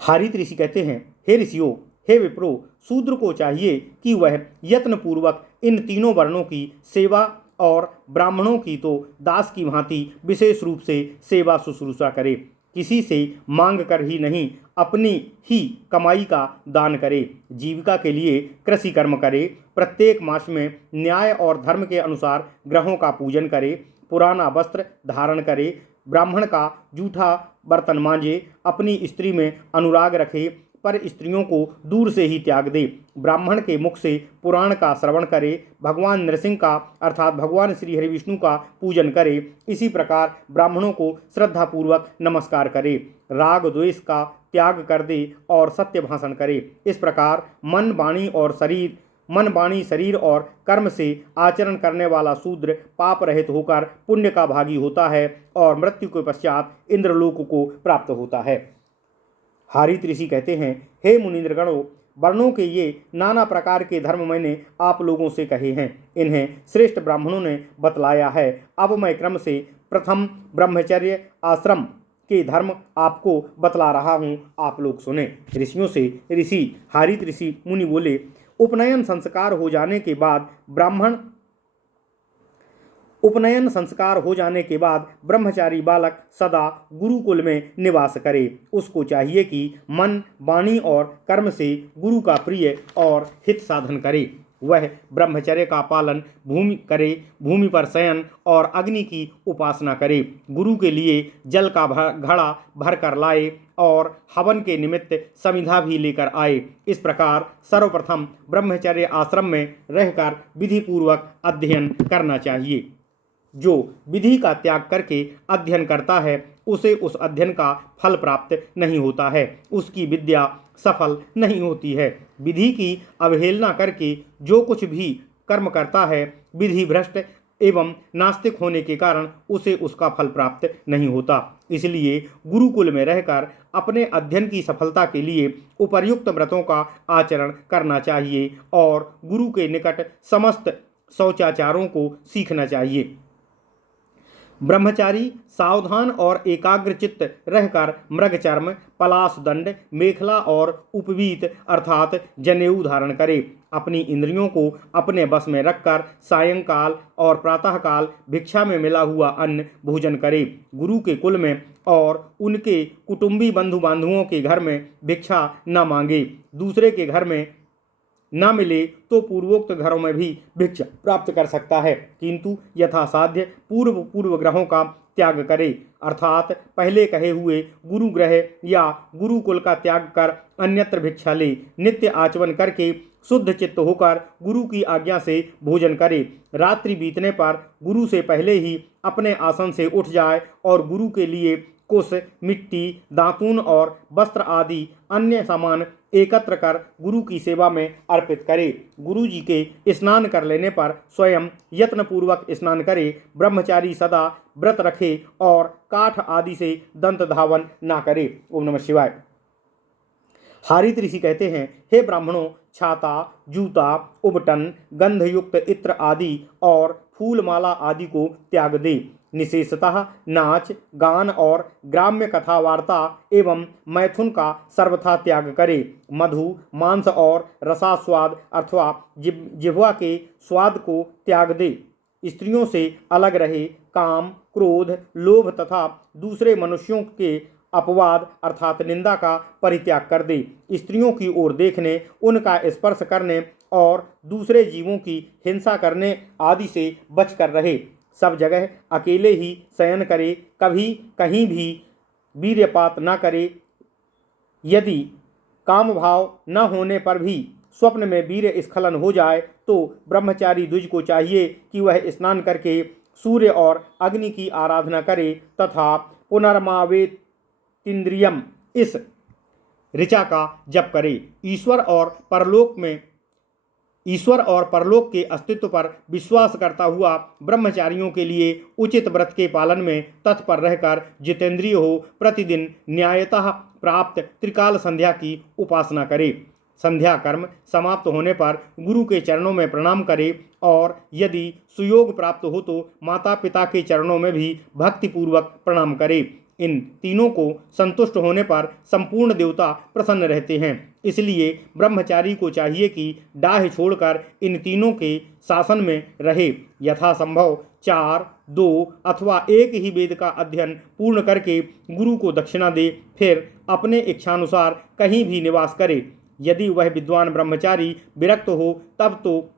हारीत ऋषि कहते हैं, हे ऋषियों, हे विप्रो, शूद्र को चाहिए कि वह यत्नपूर्वक इन तीनों वर्णों की सेवा और ब्राह्मणों की तो दास की भांति विशेष रूप से सेवा शुश्रूषा करे। किसी से मांग कर ही नहीं, अपनी ही कमाई का दान करे। जीविका के लिए कृषि कर्म करे। प्रत्येक मास में न्याय और धर्म के अनुसार ग्रहों का पूजन करे। पुराना वस्त्र धारण करे। ब्राह्मण का जूठा बर्तन मांजे। अपनी स्त्री में अनुराग रखे। पर स्त्रियों को दूर से ही त्याग दे। ब्राह्मण के मुख से पुराण का श्रवण करे, भगवान नरसिंह का अर्थात भगवान श्री हरि विष्णु का पूजन करे। इसी प्रकार ब्राह्मणों को श्रद्धापूर्वक नमस्कार करे, राग द्वेष का त्याग कर दे और सत्य भाषण करे। इस प्रकार मन वाणी शरीर और कर्म से आचरण करने वाला शूद्र पाप रहित होकर पुण्य का भागी होता है और मृत्यु के पश्चात इंद्रलोक को प्राप्त होता है। हारीत ऋषि कहते हैं, हे मुनीन्द्रगणों, वर्णों के ये नाना प्रकार के धर्म मैंने आप लोगों से कहे हैं, इन्हें श्रेष्ठ ब्राह्मणों ने बतलाया है। अब मैं क्रम से प्रथम ब्रह्मचर्य आश्रम के धर्म आपको बतला रहा हूँ, आप लोग सुने। ऋषियों से ऋषि हारीत ऋषि मुनि बोले, उपनयन संस्कार हो जाने के बाद ब्रह्मचारी बालक सदा गुरुकुल में निवास करे। उसको चाहिए कि मन वाणी और कर्म से गुरु का प्रिय और हित साधन करे। वह ब्रह्मचर्य का पालन भूमि पर शयन और अग्नि की उपासना करे। गुरु के लिए जल का घड़ा भर कर लाए और हवन के निमित्त समिधा भी लेकर आए। इस प्रकार सर्वप्रथम ब्रह्मचर्य आश्रम में रहकर विधि पूर्वक अध्ययन करना चाहिए। जो विधि का त्याग करके अध्ययन करता है उसे उस अध्ययन का फल प्राप्त नहीं होता है, उसकी विद्या सफल नहीं होती है। विधि की अवहेलना करके जो कुछ भी कर्म करता है, विधि भ्रष्ट एवं नास्तिक होने के कारण उसे उसका फल प्राप्त नहीं होता। इसलिए गुरुकुल में रहकर अपने अध्ययन की सफलता के लिए उपर्युक्त व्रतों का आचरण करना चाहिए और गुरु के निकट समस्त शौचाचारों को सीखना चाहिए। ब्रह्मचारी सावधान और एकाग्रचित्त रहकर मृगचर्म, पलाश दंड, मेखला और उपवीत अर्थात जनेऊ धारण करे। अपनी इंद्रियों को अपने बस में रखकर सायंकाल और प्रातःकाल भिक्षा में मिला हुआ अन्न भोजन करे। गुरु के कुल में और उनके कुटुंबी बंधु बांधवों के घर में भिक्षा न मांगे। दूसरे के घर में न मिले तो पूर्वोक्त घरों में भी भिक्षा प्राप्त कर सकता है, किंतु यथासाध्य पूर्व ग्रहों का त्याग करे, अर्थात पहले कहे हुए गुरु ग्रह या गुरुकुल का त्याग कर अन्यत्र भिक्षा ले। नित्य आचमन करके शुद्ध चित्त होकर गुरु की आज्ञा से भोजन करे। रात्रि बीतने पर गुरु से पहले ही अपने आसन से उठ जाए और गुरु के लिए कुश, मिट्टी, दातून और वस्त्र आदि अन्य सामान एकत्र कर गुरु की सेवा में अर्पित करे। गुरु जी के स्नान कर लेने पर स्वयं यत्नपूर्वक स्नान करे। ब्रह्मचारी सदा व्रत रखे और काठ आदि से दंत धावन ना करे। ओम नमः शिवाय। हारीत ऋषि कहते हैं, हे ब्राह्मणों, छाता, जूता, उबटन, गंधयुक्त इत्र आदि और फूलमाला आदि को त्याग दे। निशेषतः नाच, गान और ग्राम्य कथा वार्ता एवं मैथुन का सर्वथा त्याग करे। मधु, मांस और रसास्वाद अथवा जिह्वा के स्वाद को त्याग दे। स्त्रियों से अलग रहे। काम, क्रोध, लोभ तथा दूसरे मनुष्यों के अपवाद अर्थात निंदा का परित्याग कर दे। स्त्रियों की ओर देखने, उनका स्पर्श करने और दूसरे जीवों की हिंसा करने आदि से बचकर रहे। सब जगह अकेले ही शयन करे, कभी कहीं भी वीर्यपात न करे। यदि काम भाव न होने पर भी स्वप्न में वीर्य स्खलन हो जाए तो ब्रह्मचारी द्विज को चाहिए कि वह स्नान करके सूर्य और अग्नि की आराधना करे तथा पुनर्मावेतिंद्रियम इस ऋचा का जप करे। ईश्वर और परलोक के अस्तित्व पर विश्वास करता हुआ ब्रह्मचारियों के लिए उचित व्रत के पालन में तत्पर रहकर जितेंद्रिय हो प्रतिदिन न्यायतः प्राप्त त्रिकाल संध्या की उपासना करे। संध्या कर्म समाप्त होने पर गुरु के चरणों में प्रणाम करे और यदि सुयोग प्राप्त हो तो माता पिता के चरणों में भी भक्तिपूर्वक प्रणाम करे। इन तीनों को संतुष्ट होने पर संपूर्ण देवता प्रसन्न रहते हैं। इसलिए ब्रह्मचारी को चाहिए कि डाह छोड़कर इन तीनों के शासन में रहे। यथासंभव 4, 2 अथवा 1 ही वेद का अध्ययन पूर्ण करके गुरु को दक्षिणा दे, फिर अपने इच्छानुसार कहीं भी निवास करे। यदि वह विद्वान ब्रह्मचारी विरक्त हो तब तो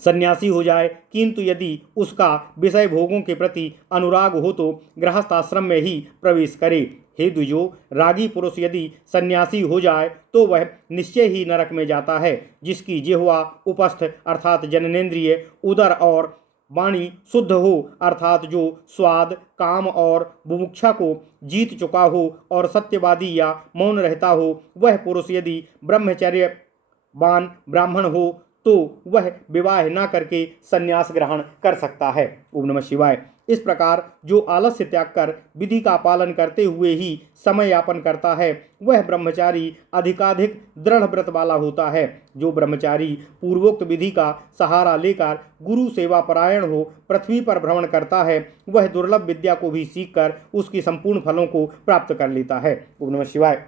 सन्यासी हो जाए, किंतु यदि उसका विषय भोगों के प्रति अनुराग हो तो गृहस्थ आश्रम में ही प्रवेश करे। हे द्विजो, रागी पुरुष यदि सन्यासी हो जाए तो वह निश्चय ही नरक में जाता है। जिसकी जिह्वा उपस्थ अर्थात जननेन्द्रिय, उदर और वाणी शुद्ध हो अर्थात जो स्वाद, काम और बुभुक्षा को जीत चुका हो और सत्यवादी या मौन रहता हो, वह पुरुष यदि ब्रह्मचर्यवान ब्राह्मण हो तो वह विवाह न करके संन्यास ग्रहण कर सकता है। ओम नमः शिवाय। इस प्रकार जो आलस्य त्याग कर विधि का पालन करते हुए ही समय यापन करता है, वह ब्रह्मचारी अधिकाधिक दृढ़ व्रत वाला होता है। जो ब्रह्मचारी पूर्वोक्त विधि का सहारा लेकर गुरु सेवा परायण हो पृथ्वी पर भ्रमण करता है, वह दुर्लभ विद्या को भी सीखकर उसकी संपूर्ण फलों को प्राप्त कर लेता है। ओम नमः शिवाय।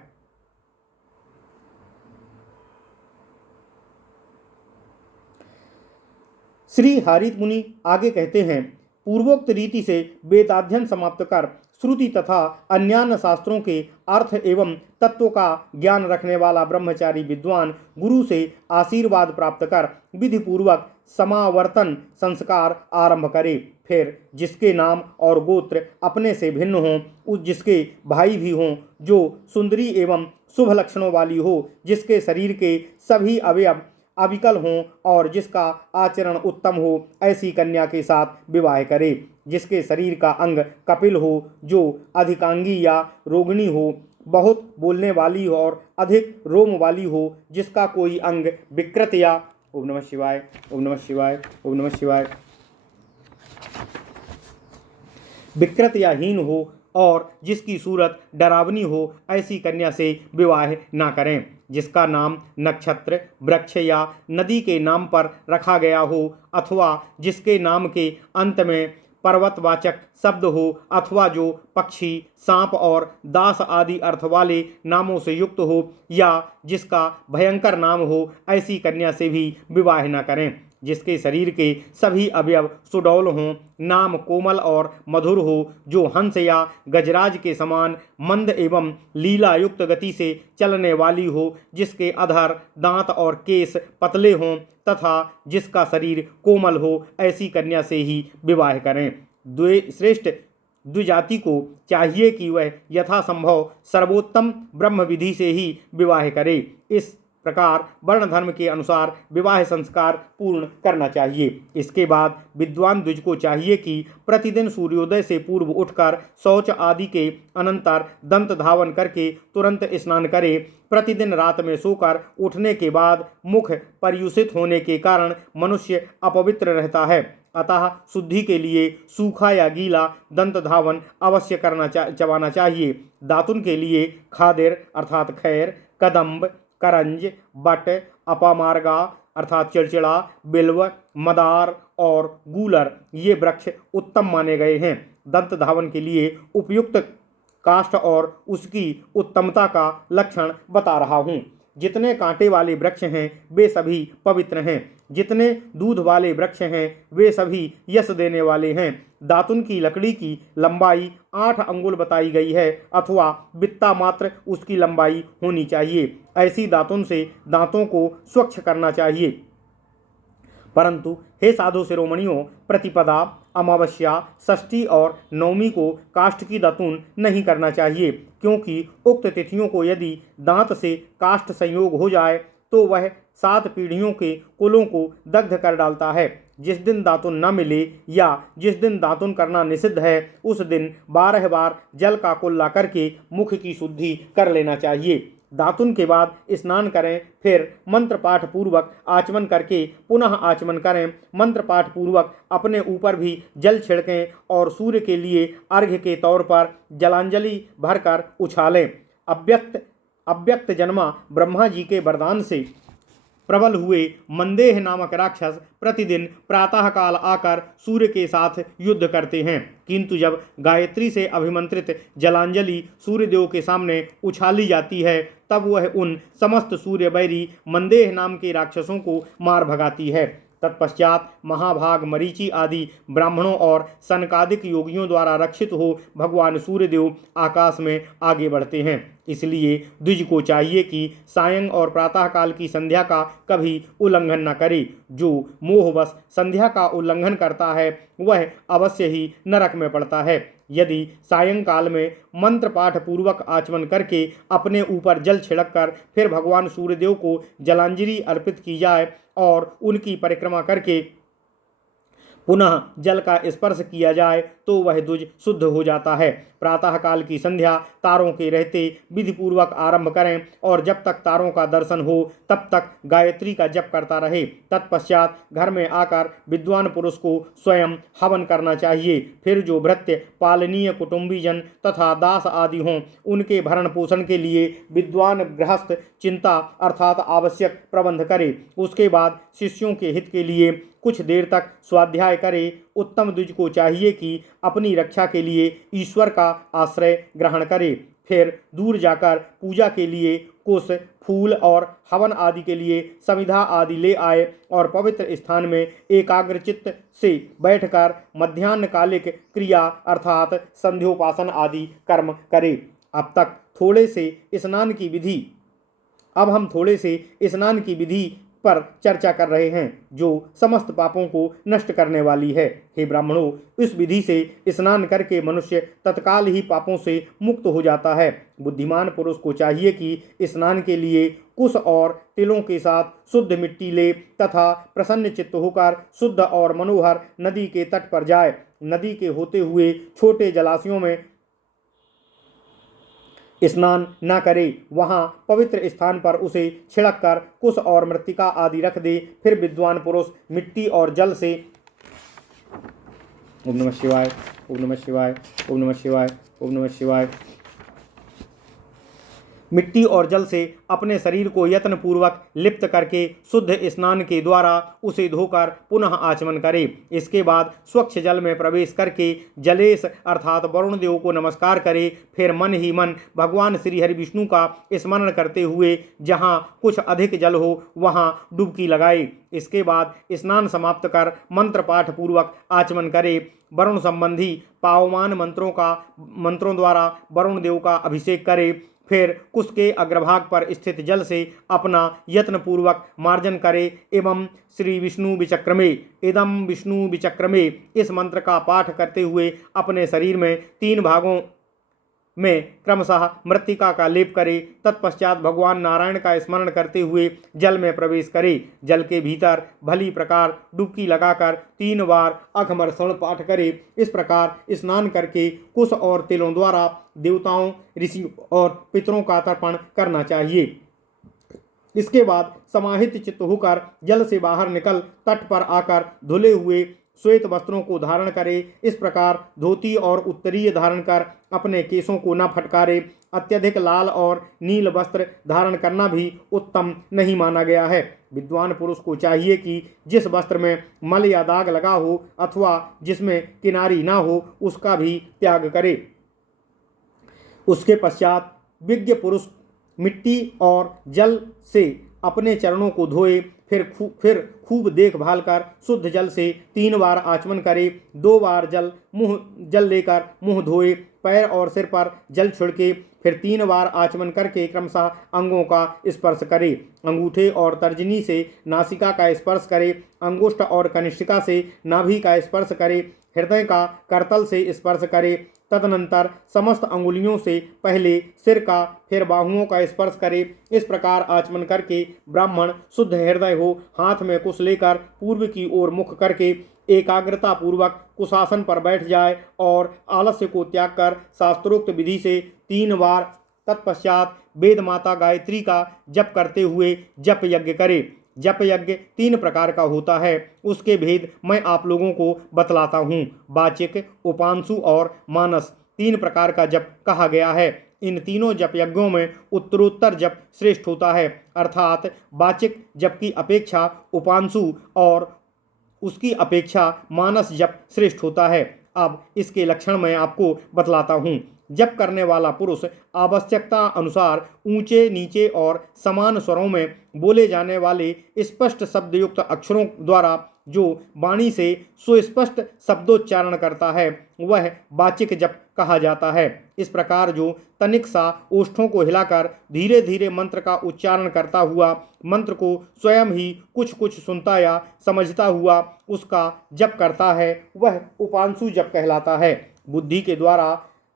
श्री हारित मुनि आगे कहते हैं, पूर्वोक्त रीति से वेदाध्ययन समाप्त कर श्रुति तथा अन्यान्य शास्त्रों के अर्थ एवं तत्व का ज्ञान रखने वाला ब्रह्मचारी विद्वान गुरु से आशीर्वाद प्राप्त कर विधि पूर्वक समावर्तन संस्कार आरंभ करे। फिर जिसके नाम और गोत्र अपने से भिन्न हों, उस जिसके भाई भी हों, जो सुंदरी एवं शुभ लक्षणों वाली हो, जिसके शरीर के सभी अवयव अविकल हों और जिसका आचरण उत्तम हो, ऐसी कन्या के साथ विवाह करे। जिसके शरीर का अंग कपिल हो, जो अधिकांगी या रोगिणी हो, बहुत बोलने वाली हो और अधिक रोम वाली हो, जिसका कोई अंग विकृत या ओम नमः शिवाय, ओम नमः शिवाय, ओम नमः शिवाय, विकृत या हीन हो और जिसकी सूरत डरावनी हो, ऐसी कन्या से विवाह ना करें। जिसका नाम नक्षत्र, वृक्ष या नदी के नाम पर रखा गया हो अथवा जिसके नाम के अंत में पर्वतवाचक शब्द हो अथवा जो पक्षी, सांप और दास आदि अर्थ वाले नामों से युक्त हो या जिसका भयंकर नाम हो, ऐसी कन्या से भी विवाह न करें। जिसके शरीर के सभी अवयव सुडौल हों, नाम कोमल और मधुर हो, जो हंस या गजराज के समान मंद एवं लीला युक्त गति से चलने वाली हो, जिसके अधर, दांत और केस पतले हों तथा जिसका शरीर कोमल हो, ऐसी कन्या से ही विवाह करें। श्रेष्ठ द्विजाति को चाहिए कि वह यथासंभव सर्वोत्तम ब्रह्म विधि से ही विवाह करे। इस प्रकार वर्ण धर्म के अनुसार विवाह संस्कार पूर्ण करना चाहिए। इसके बाद विद्वान द्विज को चाहिए कि प्रतिदिन सूर्योदय से पूर्व उठकर शौच आदि के अनंतर दंत धावन करके तुरंत स्नान करे। प्रतिदिन रात में सोकर उठने के बाद मुख पर्युषित होने के कारण मनुष्य अपवित्र रहता है, अतः शुद्धि के लिए सूखा या गीला दंत धावन अवश्य चबाना चाहिए। दातुन के लिए खादिर अर्थात खैर, कदम्ब, करंज, बट, अपामार्गा अर्थात चिड़चिड़ा, बिल्व, मदार और गूलर ये वृक्ष उत्तम माने गए हैं। दंत धावन के लिए उपयुक्त काष्ठ और उसकी उत्तमता का लक्षण बता रहा हूँ। जितने कांटे वाले वृक्ष हैं वे सभी पवित्र हैं, जितने दूध वाले वृक्ष हैं वे सभी यश देने वाले हैं। दातुन की लकड़ी की लंबाई 8 अंगुल बताई गई है अथवा बित्ता मात्र उसकी लंबाई होनी चाहिए। ऐसी दातुन से दांतों को स्वच्छ करना चाहिए। परंतु हे साधु शिरोमणियों, प्रतिपदा, अमावस्या, षष्ठी और नवमी को काष्ठ की दातुन नहीं करना चाहिए, क्योंकि उक्त तिथियों को यदि दांत से काष्ठ संयोग हो जाए तो वह 7 पीढ़ियों के कुलों को दग्ध कर डालता है। जिस दिन दातुन न मिले या जिस दिन दातुन करना निषिद्ध है, उस दिन 12 बार जल का कुल्ला करके मुख की शुद्धि कर लेना चाहिए। दातुन के बाद स्नान करें, फिर मंत्र पाठ पूर्वक आचमन करके पुनः आचमन करें। मंत्र पाठ पूर्वक अपने ऊपर भी जल छिड़कें और सूर्य के लिए अर्घ्य के तौर पर जलांजलि भरकर उछालें। अव्यक्त जन्मा ब्रह्मा जी के वरदान से प्रबल हुए मंदेह नामक राक्षस प्रतिदिन प्रातःकाल आकर सूर्य के साथ युद्ध करते हैं, किंतु जब गायत्री से अभिमंत्रित जलांजलि सूर्यदेव के सामने उछाली जाती है तब वह उन समस्त सूर्यवैरी मंदेह नाम के राक्षसों को मार भगाती है। तत्पश्चात महाभाग, मरीचि आदि ब्राह्मणों और सनकादिक योगियों द्वारा रक्षित हो भगवान सूर्यदेव आकाश में आगे बढ़ते हैं। इसलिए द्विज को चाहिए कि सायं और प्रातःकाल की संध्या का कभी उल्लंघन न करे। जो मोहवश संध्या का उल्लंघन करता है वह अवश्य ही नरक में पड़ता है। यदि सायंकाल में मंत्र पाठ पूर्वक आचमन करके अपने ऊपर जल छिड़ककर फिर भगवान सूर्यदेव को जलांजलि अर्पित की जाए और उनकी परिक्रमा करके पुनः जल का स्पर्श किया जाए तो वह द्विज शुद्ध हो जाता है। प्रातःकाल की संध्या तारों के रहते विधि पूर्वक आरंभ करें और जब तक तारों का दर्शन हो तब तक गायत्री का जप करता रहे। तत्पश्चात घर में आकर विद्वान पुरुष को स्वयं हवन करना चाहिए। फिर जो भृत्य पालनीय कुटुंबीजन तथा दास आदि हों उनके भरण पोषण के लिए विद्वान गृहस्थ चिंता अर्थात आवश्यक प्रबंध करे। उसके बाद शिष्यों के हित के लिए कुछ देर तक स्वाध्याय करे। उत्तम द्विज को चाहिए कि अपनी रक्षा के लिए ईश्वर का आश्रय ग्रहण करे। फिर दूर जाकर पूजा के लिए कुश फूल और हवन आदि के लिए समिधा आदि ले आए और पवित्र स्थान में एकाग्रचित्त से बैठकर मध्याह्नकालिक क्रिया अर्थात संध्योपासन आदि कर्म करे। अब हम थोड़े से स्नान की विधि पर चर्चा कर रहे हैं जो समस्त पापों को नष्ट करने वाली है। हे ब्राह्मणों, इस विधि से स्नान करके मनुष्य तत्काल ही पापों से मुक्त हो जाता है। बुद्धिमान पुरुष को चाहिए कि स्नान के लिए कुश और तिलों के साथ शुद्ध मिट्टी ले तथा प्रसन्न चित्त होकर शुद्ध और मनोहर नदी के तट पर जाए। नदी के होते हुए छोटे जलाशयों में स्नान न करे। वहाँ पवित्र स्थान पर उसे छिड़क कर कुश और मृत्तिका आदि रख दे। फिर विद्वान पुरुष मिट्टी और जल से ओम नमः शिवाय, ओम नमः शिवाय, ओम नमः शिवाय, ओम नमः शिवाय, मिट्टी और जल से अपने शरीर को यत्न पूर्वक लिप्त करके शुद्ध स्नान के द्वारा उसे धोकर पुनः आचमन करे। इसके बाद स्वच्छ जल में प्रवेश करके जलेश अर्थात वरुण देव को नमस्कार करे। फिर मन ही मन भगवान श्री हरि विष्णु का स्मरण करते हुए जहाँ कुछ अधिक जल हो वहाँ डुबकी लगाए। इसके बाद स्नान समाप्त कर मंत्र पाठ पूर्वक आचमन करे। वरुण संबंधी पावमान मंत्रों द्वारा वरुण देव का अभिषेक करे। फिर कुश के अग्रभाग पर स्थित जल से अपना यत्न पूर्वक मार्जन करे एवं श्री विष्णु विचक्रमे इदम विष्णु विचक्रमे इस मंत्र का पाठ करते हुए अपने शरीर में 3 भागों में क्रमशः मृत्तिका का लेप करे। तत्पश्चात भगवान नारायण का स्मरण करते हुए जल में प्रवेश करे। जल के भीतर भली प्रकार डुबकी लगाकर 3 बार अघमर्षण पाठ करे। इस प्रकार स्नान करके कुश और तिलों द्वारा देवताओं ऋषियों और पितरों का तर्पण करना चाहिए। इसके बाद समाहित चित्त होकर जल से बाहर निकल तट पर आकर धुले हुए श्वेत वस्त्रों को धारण करे। इस प्रकार धोती और उत्तरीय धारण कर अपने केशों को न फटकारे। अत्यधिक लाल और नील वस्त्र धारण करना भी उत्तम नहीं माना गया है। विद्वान पुरुष को चाहिए कि जिस वस्त्र में मल या दाग लगा हो अथवा जिसमें किनारी ना हो उसका भी त्याग करे। उसके पश्चात विज्ञ पुरुष मिट्टी और जल से अपने चरणों को धोए। फिर खूब देखभाल कर शुद्ध जल से 3 बार आचमन करे। 2 बार जल लेकर मुंह धोए। पैर और सिर पर जल छिड़के। फिर 3 बार आचमन करके क्रमशः अंगों का स्पर्श करे। अंगूठे और तर्जनी से नासिका का स्पर्श करे। अंगुष्ठ और कनिष्ठिका से नाभि का स्पर्श करे। हृदय का करतल से स्पर्श करे। तदनंतर समस्त अंगुलियों से पहले सिर का फिर बाहुओं का स्पर्श करे। इस प्रकार आचमन करके ब्राह्मण शुद्ध हृदय हो हाथ में कुश लेकर पूर्व की ओर मुख करके एकाग्रता पूर्वक कुशासन पर बैठ जाए और आलस्य को त्याग कर शास्त्रोक्त विधि से 3 बार तत्पश्चात वेद माता गायत्री का जप करते हुए जप यज्ञ करे। जप यज्ञ 3 प्रकार का होता है। उसके भेद मैं आप लोगों को बतलाता हूँ। वाचिक, उपांशु और मानस 3 प्रकार का जप कहा गया है। इन तीनों जप यज्ञों में उत्तरोत्तर जप श्रेष्ठ होता है अर्थात वाचिक जप की अपेक्षा उपांशु और उसकी अपेक्षा मानस जप श्रेष्ठ होता है। अब इसके लक्षण मैं आपको बतलाता हूँ। जप करने वाला पुरुष आवश्यकता अनुसार ऊंचे नीचे और समान स्वरों में बोले जाने वाले स्पष्ट शब्दयुक्त अक्षरों द्वारा जो वाणी से सुस्पष्ट शब्दोच्चारण करता है वह वाचिक जप कहा जाता है। इस प्रकार जो तनिक सा ओष्ठों को हिलाकर धीरे धीरे मंत्र का उच्चारण करता हुआ मंत्र को स्वयं ही कुछ कुछ सुनता या समझता हुआ उसका जप करता है वह उपांशु जप कहलाता है। बुद्धि के द्वारा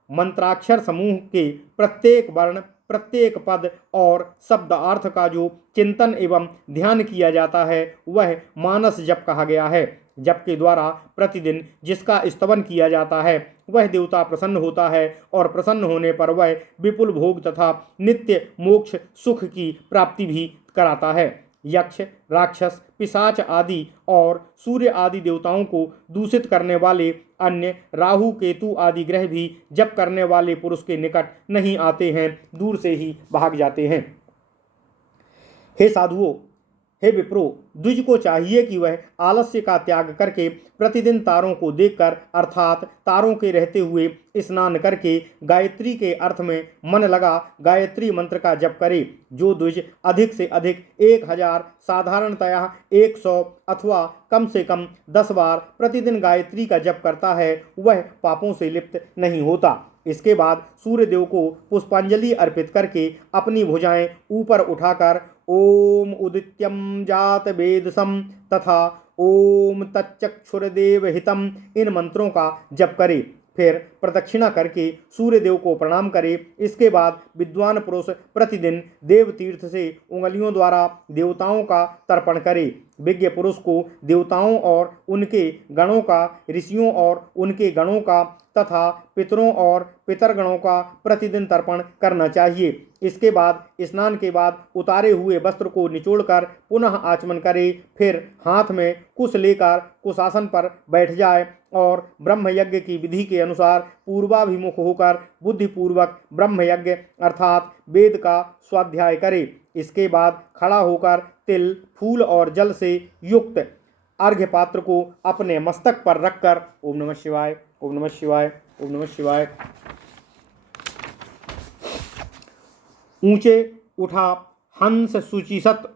मंत्राक्षर समूह के प्रत्येक वर्ण, प्रत्येक पद और शब्दार्थ का जो चिंतन एवं ध्यान किया जाता है वह मानस जप कहा गया है। जप के द्वारा प्रतिदिन जिसका स्तवन किया जाता है वह देवता प्रसन्न होता है और प्रसन्न होने पर वह विपुल भोग तथा नित्य मोक्ष सुख की प्राप्ति भी कराता है। यक्ष, राक्षस, पिशाच आदि और सूर्य आदि देवताओं को दूषित करने वाले अन्य राहु, केतु आदि ग्रह भी जप करने वाले पुरुष के निकट नहीं आते हैं, दूर से ही भाग जाते हैं। हे साधुओं, हे विप्रो, द्विज को चाहिए कि वह आलस्य का त्याग करके प्रतिदिन तारों को देखकर अर्थात तारों के रहते हुए स्नान करके गायत्री के अर्थ में मन लगा गायत्री मंत्र का जप करे। जो द्विज अधिक से अधिक 1000, साधारणतया 100 अथवा कम से कम 10 बार प्रतिदिन गायत्री का जप करता है वह पापों से लिप्त नहीं होता। इसके बाद सूर्यदेव को पुष्पांजलि अर्पित करके अपनी भुजाएं ऊपर उठाकर ओम उदित्यम जात वेदसम तथा ओम तच्चक्षुरदेव हितम इन मंत्रों का जप करे। फिर प्रदक्षिणा करके सूर्यदेव को प्रणाम करे। इसके बाद विद्वान पुरुष प्रतिदिन देव तीर्थ से उंगलियों द्वारा देवताओं का तर्पण करे। विज्ञ पुरुष को देवताओं और उनके गणों का, ऋषियों और उनके गणों का तथा पितरों और पितरगणों का प्रतिदिन तर्पण करना चाहिए। इसके बाद स्नान के बाद उतारे हुए वस्त्र को निचोड़कर पुनः आचमन करे। फिर हाथ में कुश लेकर कुशासन पर बैठ जाए और ब्रह्म यज्ञ की विधि के अनुसार पूर्वाभिमुख होकर बुद्धिपूर्वक ब्रह्म यज्ञ अर्थात वेद का स्वाध्याय करे। इसके बाद खड़ा होकर तिल, फूल और जल से युक्त अर्घ्य पात्र को अपने मस्तक पर रखकर ओम नमः शिवाय, ओम नमः शिवाय, ओम नमः शिवाय ऊंचे उठा हंस सूचिसत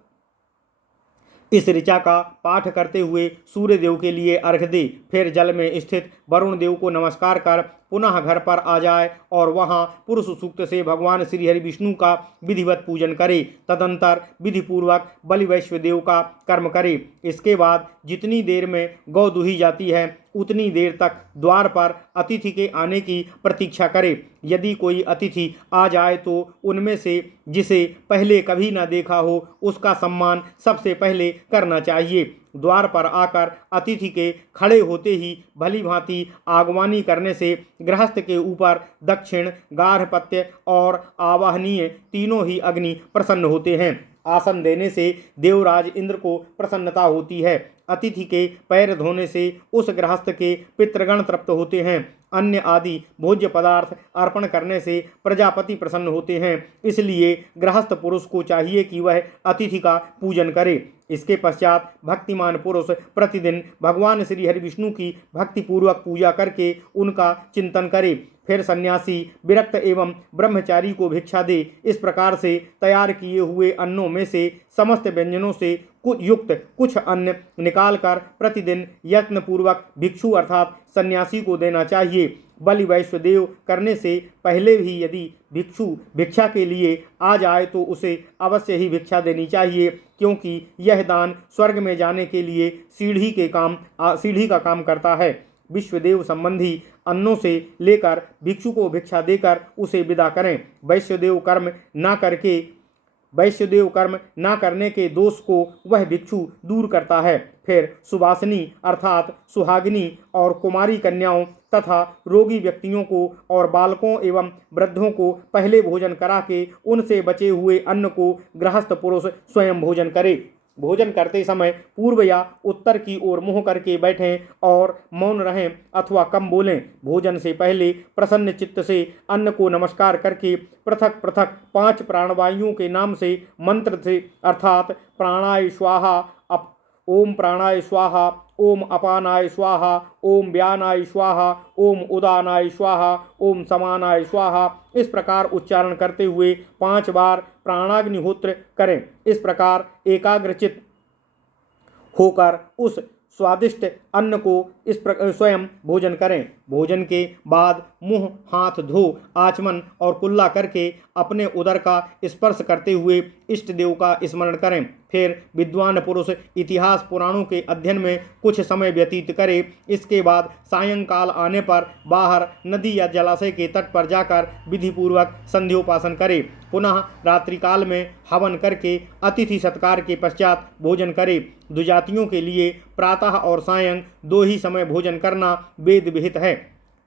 इस ऋचा का पाठ करते हुए सूर्यदेव के लिए अर्घ्य दे। फिर जल में स्थित वरुण देव को नमस्कार कर पुनः घर पर आ जाए और वहां पुरुष सूक्त से भगवान श्री हरि विष्णु का विधिवत पूजन करे। तदंतर विधिपूर्वक बलि वैश्वदेव का कर्म करे। इसके बाद जितनी देर में गौ दुही जाती है उतनी देर तक द्वार पर अतिथि के आने की प्रतीक्षा करे। यदि कोई अतिथि आ जाए तो उनमें से जिसे पहले कभी न देखा हो उसका सम्मान सबसे पहले करना चाहिए। द्वार पर आकर अतिथि के खड़े होते ही भली भांति आगवानी करने से गृहस्थ के ऊपर दक्षिण, गार्हपत्य और आवाहनीय तीनों ही अग्नि प्रसन्न होते हैं। आसन देने से देवराज इंद्र को प्रसन्नता होती है। अतिथि के पैर धोने से उस गृहस्थ के पितृगण तृप्त होते हैं। अन्न आदि भोज्य पदार्थ अर्पण करने से प्रजापति प्रसन्न होते हैं। इसलिए गृहस्थ पुरुष को चाहिए कि वह अतिथि का पूजन करे। इसके पश्चात भक्तिमान पुरुष प्रतिदिन भगवान श्री हरि विष्णु की भक्तिपूर्वक पूजा करके उनका चिंतन करे। फिर सन्यासी विरक्त एवं ब्रह्मचारी को भिक्षा दे। इस प्रकार से तैयार किए हुए अन्नों में से समस्त व्यंजनों से युक्त कुछ अन्न निकालकर प्रतिदिन यत्नपूर्वक भिक्षु अर्थात सन्यासी को देना चाहिए। बलि वैश्वदेव करने से पहले भी यदि भिक्षु भिक्षा के लिए आ जाए तो उसे अवश्य ही भिक्षा देनी चाहिए, क्योंकि यह दान स्वर्ग में जाने के लिए सीढ़ी का काम करता है। विश्वदेव संबंधी अन्नों से लेकर भिक्षु को भिक्षा देकर उसे विदा करें। वैश्यदेव कर्म ना करने के दोष को वह भिक्षु दूर करता है। फिर सुवासिनी अर्थात सुहागिनी और कुमारी कन्याओं तथा रोगी व्यक्तियों को और बालकों एवं वृद्धों को पहले भोजन करा के उनसे बचे हुए अन्न को गृहस्थ पुरुष स्वयं भोजन करे। भोजन करते समय पूर्व या उत्तर की ओर मुँह करके बैठें और मौन रहें अथवा कम बोलें। भोजन से पहले प्रसन्न चित्त से अन्न को नमस्कार करके पृथक पृथक 5 प्राणवायुओं के नाम से मंत्र से अर्थात प्राणाय स्वाहा, ओम प्राणाय स्वाहा, ओम अपानाय स्वाहा, ओम व्यानाय स्वाहा, ओम उदानाय स्वाहा, ओम समानाय स्वाहा इस प्रकार उच्चारण करते हुए 5 बार प्राणाग्निहोत्र करें। इस प्रकार एकाग्रचित होकर उस स्वादिष्ट अन्न को स्वयं भोजन करें। भोजन के बाद मुंह हाथ धो आचमन और कुल्ला करके अपने उदर का स्पर्श करते हुए इष्ट देव का स्मरण करें। फिर विद्वान पुरुष इतिहास पुराणों के अध्ययन में कुछ समय व्यतीत करे। इसके बाद सायंकाल आने पर बाहर नदी या जलाशय के तट पर जाकर विधिपूर्वक संध्योपासन करे। पुनः रात्रिकाल में हवन करके अतिथि सत्कार के पश्चात भोजन करे। द्विजातियों के लिए प्रातः और सायं 2 ही समय भोजन करना वेद विहित है।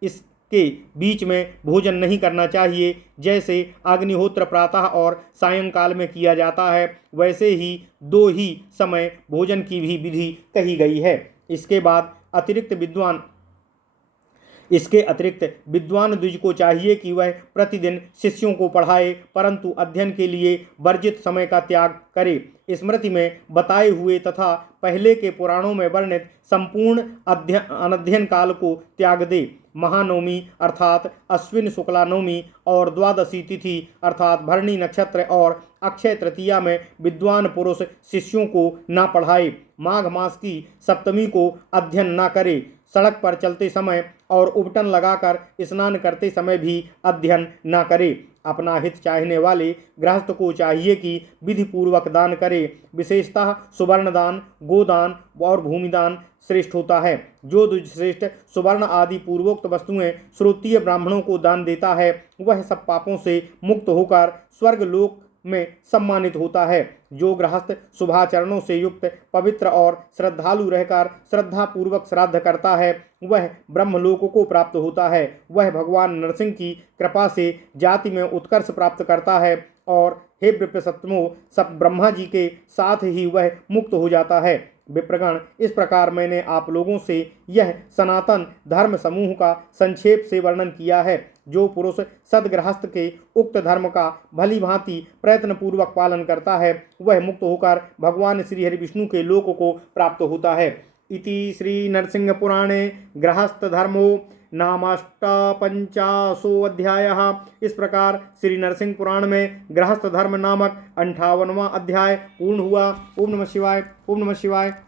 इसके बीच में भोजन नहीं करना चाहिए। जैसे अग्निहोत्र प्रातः और सायंकाल में किया जाता है, वैसे ही 2 ही समय भोजन की भी विधि कही गई है। इसके अतिरिक्त विद्वान द्विज को चाहिए कि वह प्रतिदिन शिष्यों को पढ़ाए, परंतु अध्ययन के लिए वर्जित समय का त्याग करे। स्मृति में बताए हुए तथा पहले के पुराणों में वर्णित संपूर्ण अनध्ययन काल को त्याग दे। महानवमी अर्थात अश्विन शुक्ला नवमी और द्वादशी तिथि अर्थात भरणी नक्षत्र और अक्षय तृतीया में विद्वान पुरुष शिष्यों को न पढ़ाए। माघ मास की सप्तमी को अध्ययन न करे। सड़क पर चलते समय और उबटन लगाकर स्नान करते समय भी अध्ययन न करे। अपना हित चाहने वाले गृहस्थ को चाहिए कि विधि पूर्वक दान करे। विशेषतः सुवर्ण दान, गोदान और भूमिदान श्रेष्ठ होता है। जो द्विजश्रेष्ठ सुवर्ण आदि पूर्वोक्त वस्तुएं श्रोत्रिय ब्राह्मणों को दान देता है, वह सब पापों से मुक्त होकर स्वर्ग लोक में सम्मानित होता है। जो गृहस्थ शुभाचरणों से युक्त पवित्र और श्रद्धालु रहकर श्रद्धा पूर्वक श्राद्ध करता है, वह ब्रह्मलोक को प्राप्त होता है। वह भगवान नरसिंह की कृपा से जाति में उत्कर्ष प्राप्त करता है और हे विप्रसत्तमो सब ब्रह्मा जी के साथ ही वह मुक्त हो जाता है। विप्रगण, इस प्रकार मैंने आप लोगों से यह सनातन धर्म समूह का संक्षेप से वर्णन किया है। जो पुरुष सदगृहस्थ के उक्त धर्म का भली भांति प्रयत्न पूर्वक पालन करता है, वह मुक्त होकर भगवान श्री हरि विष्णु के लोक को प्राप्त होता है। इति श्री नरसिंह पुराणे गृहस्थ धर्मो नामाष्टपंचाशो अध्यायः। इस प्रकार श्री नरसिंह पुराण में गृहस्थ धर्म नामक 58वां अध्याय पूर्ण हुआ। ओम नमः शिवाय, ओम नमः शिवाय,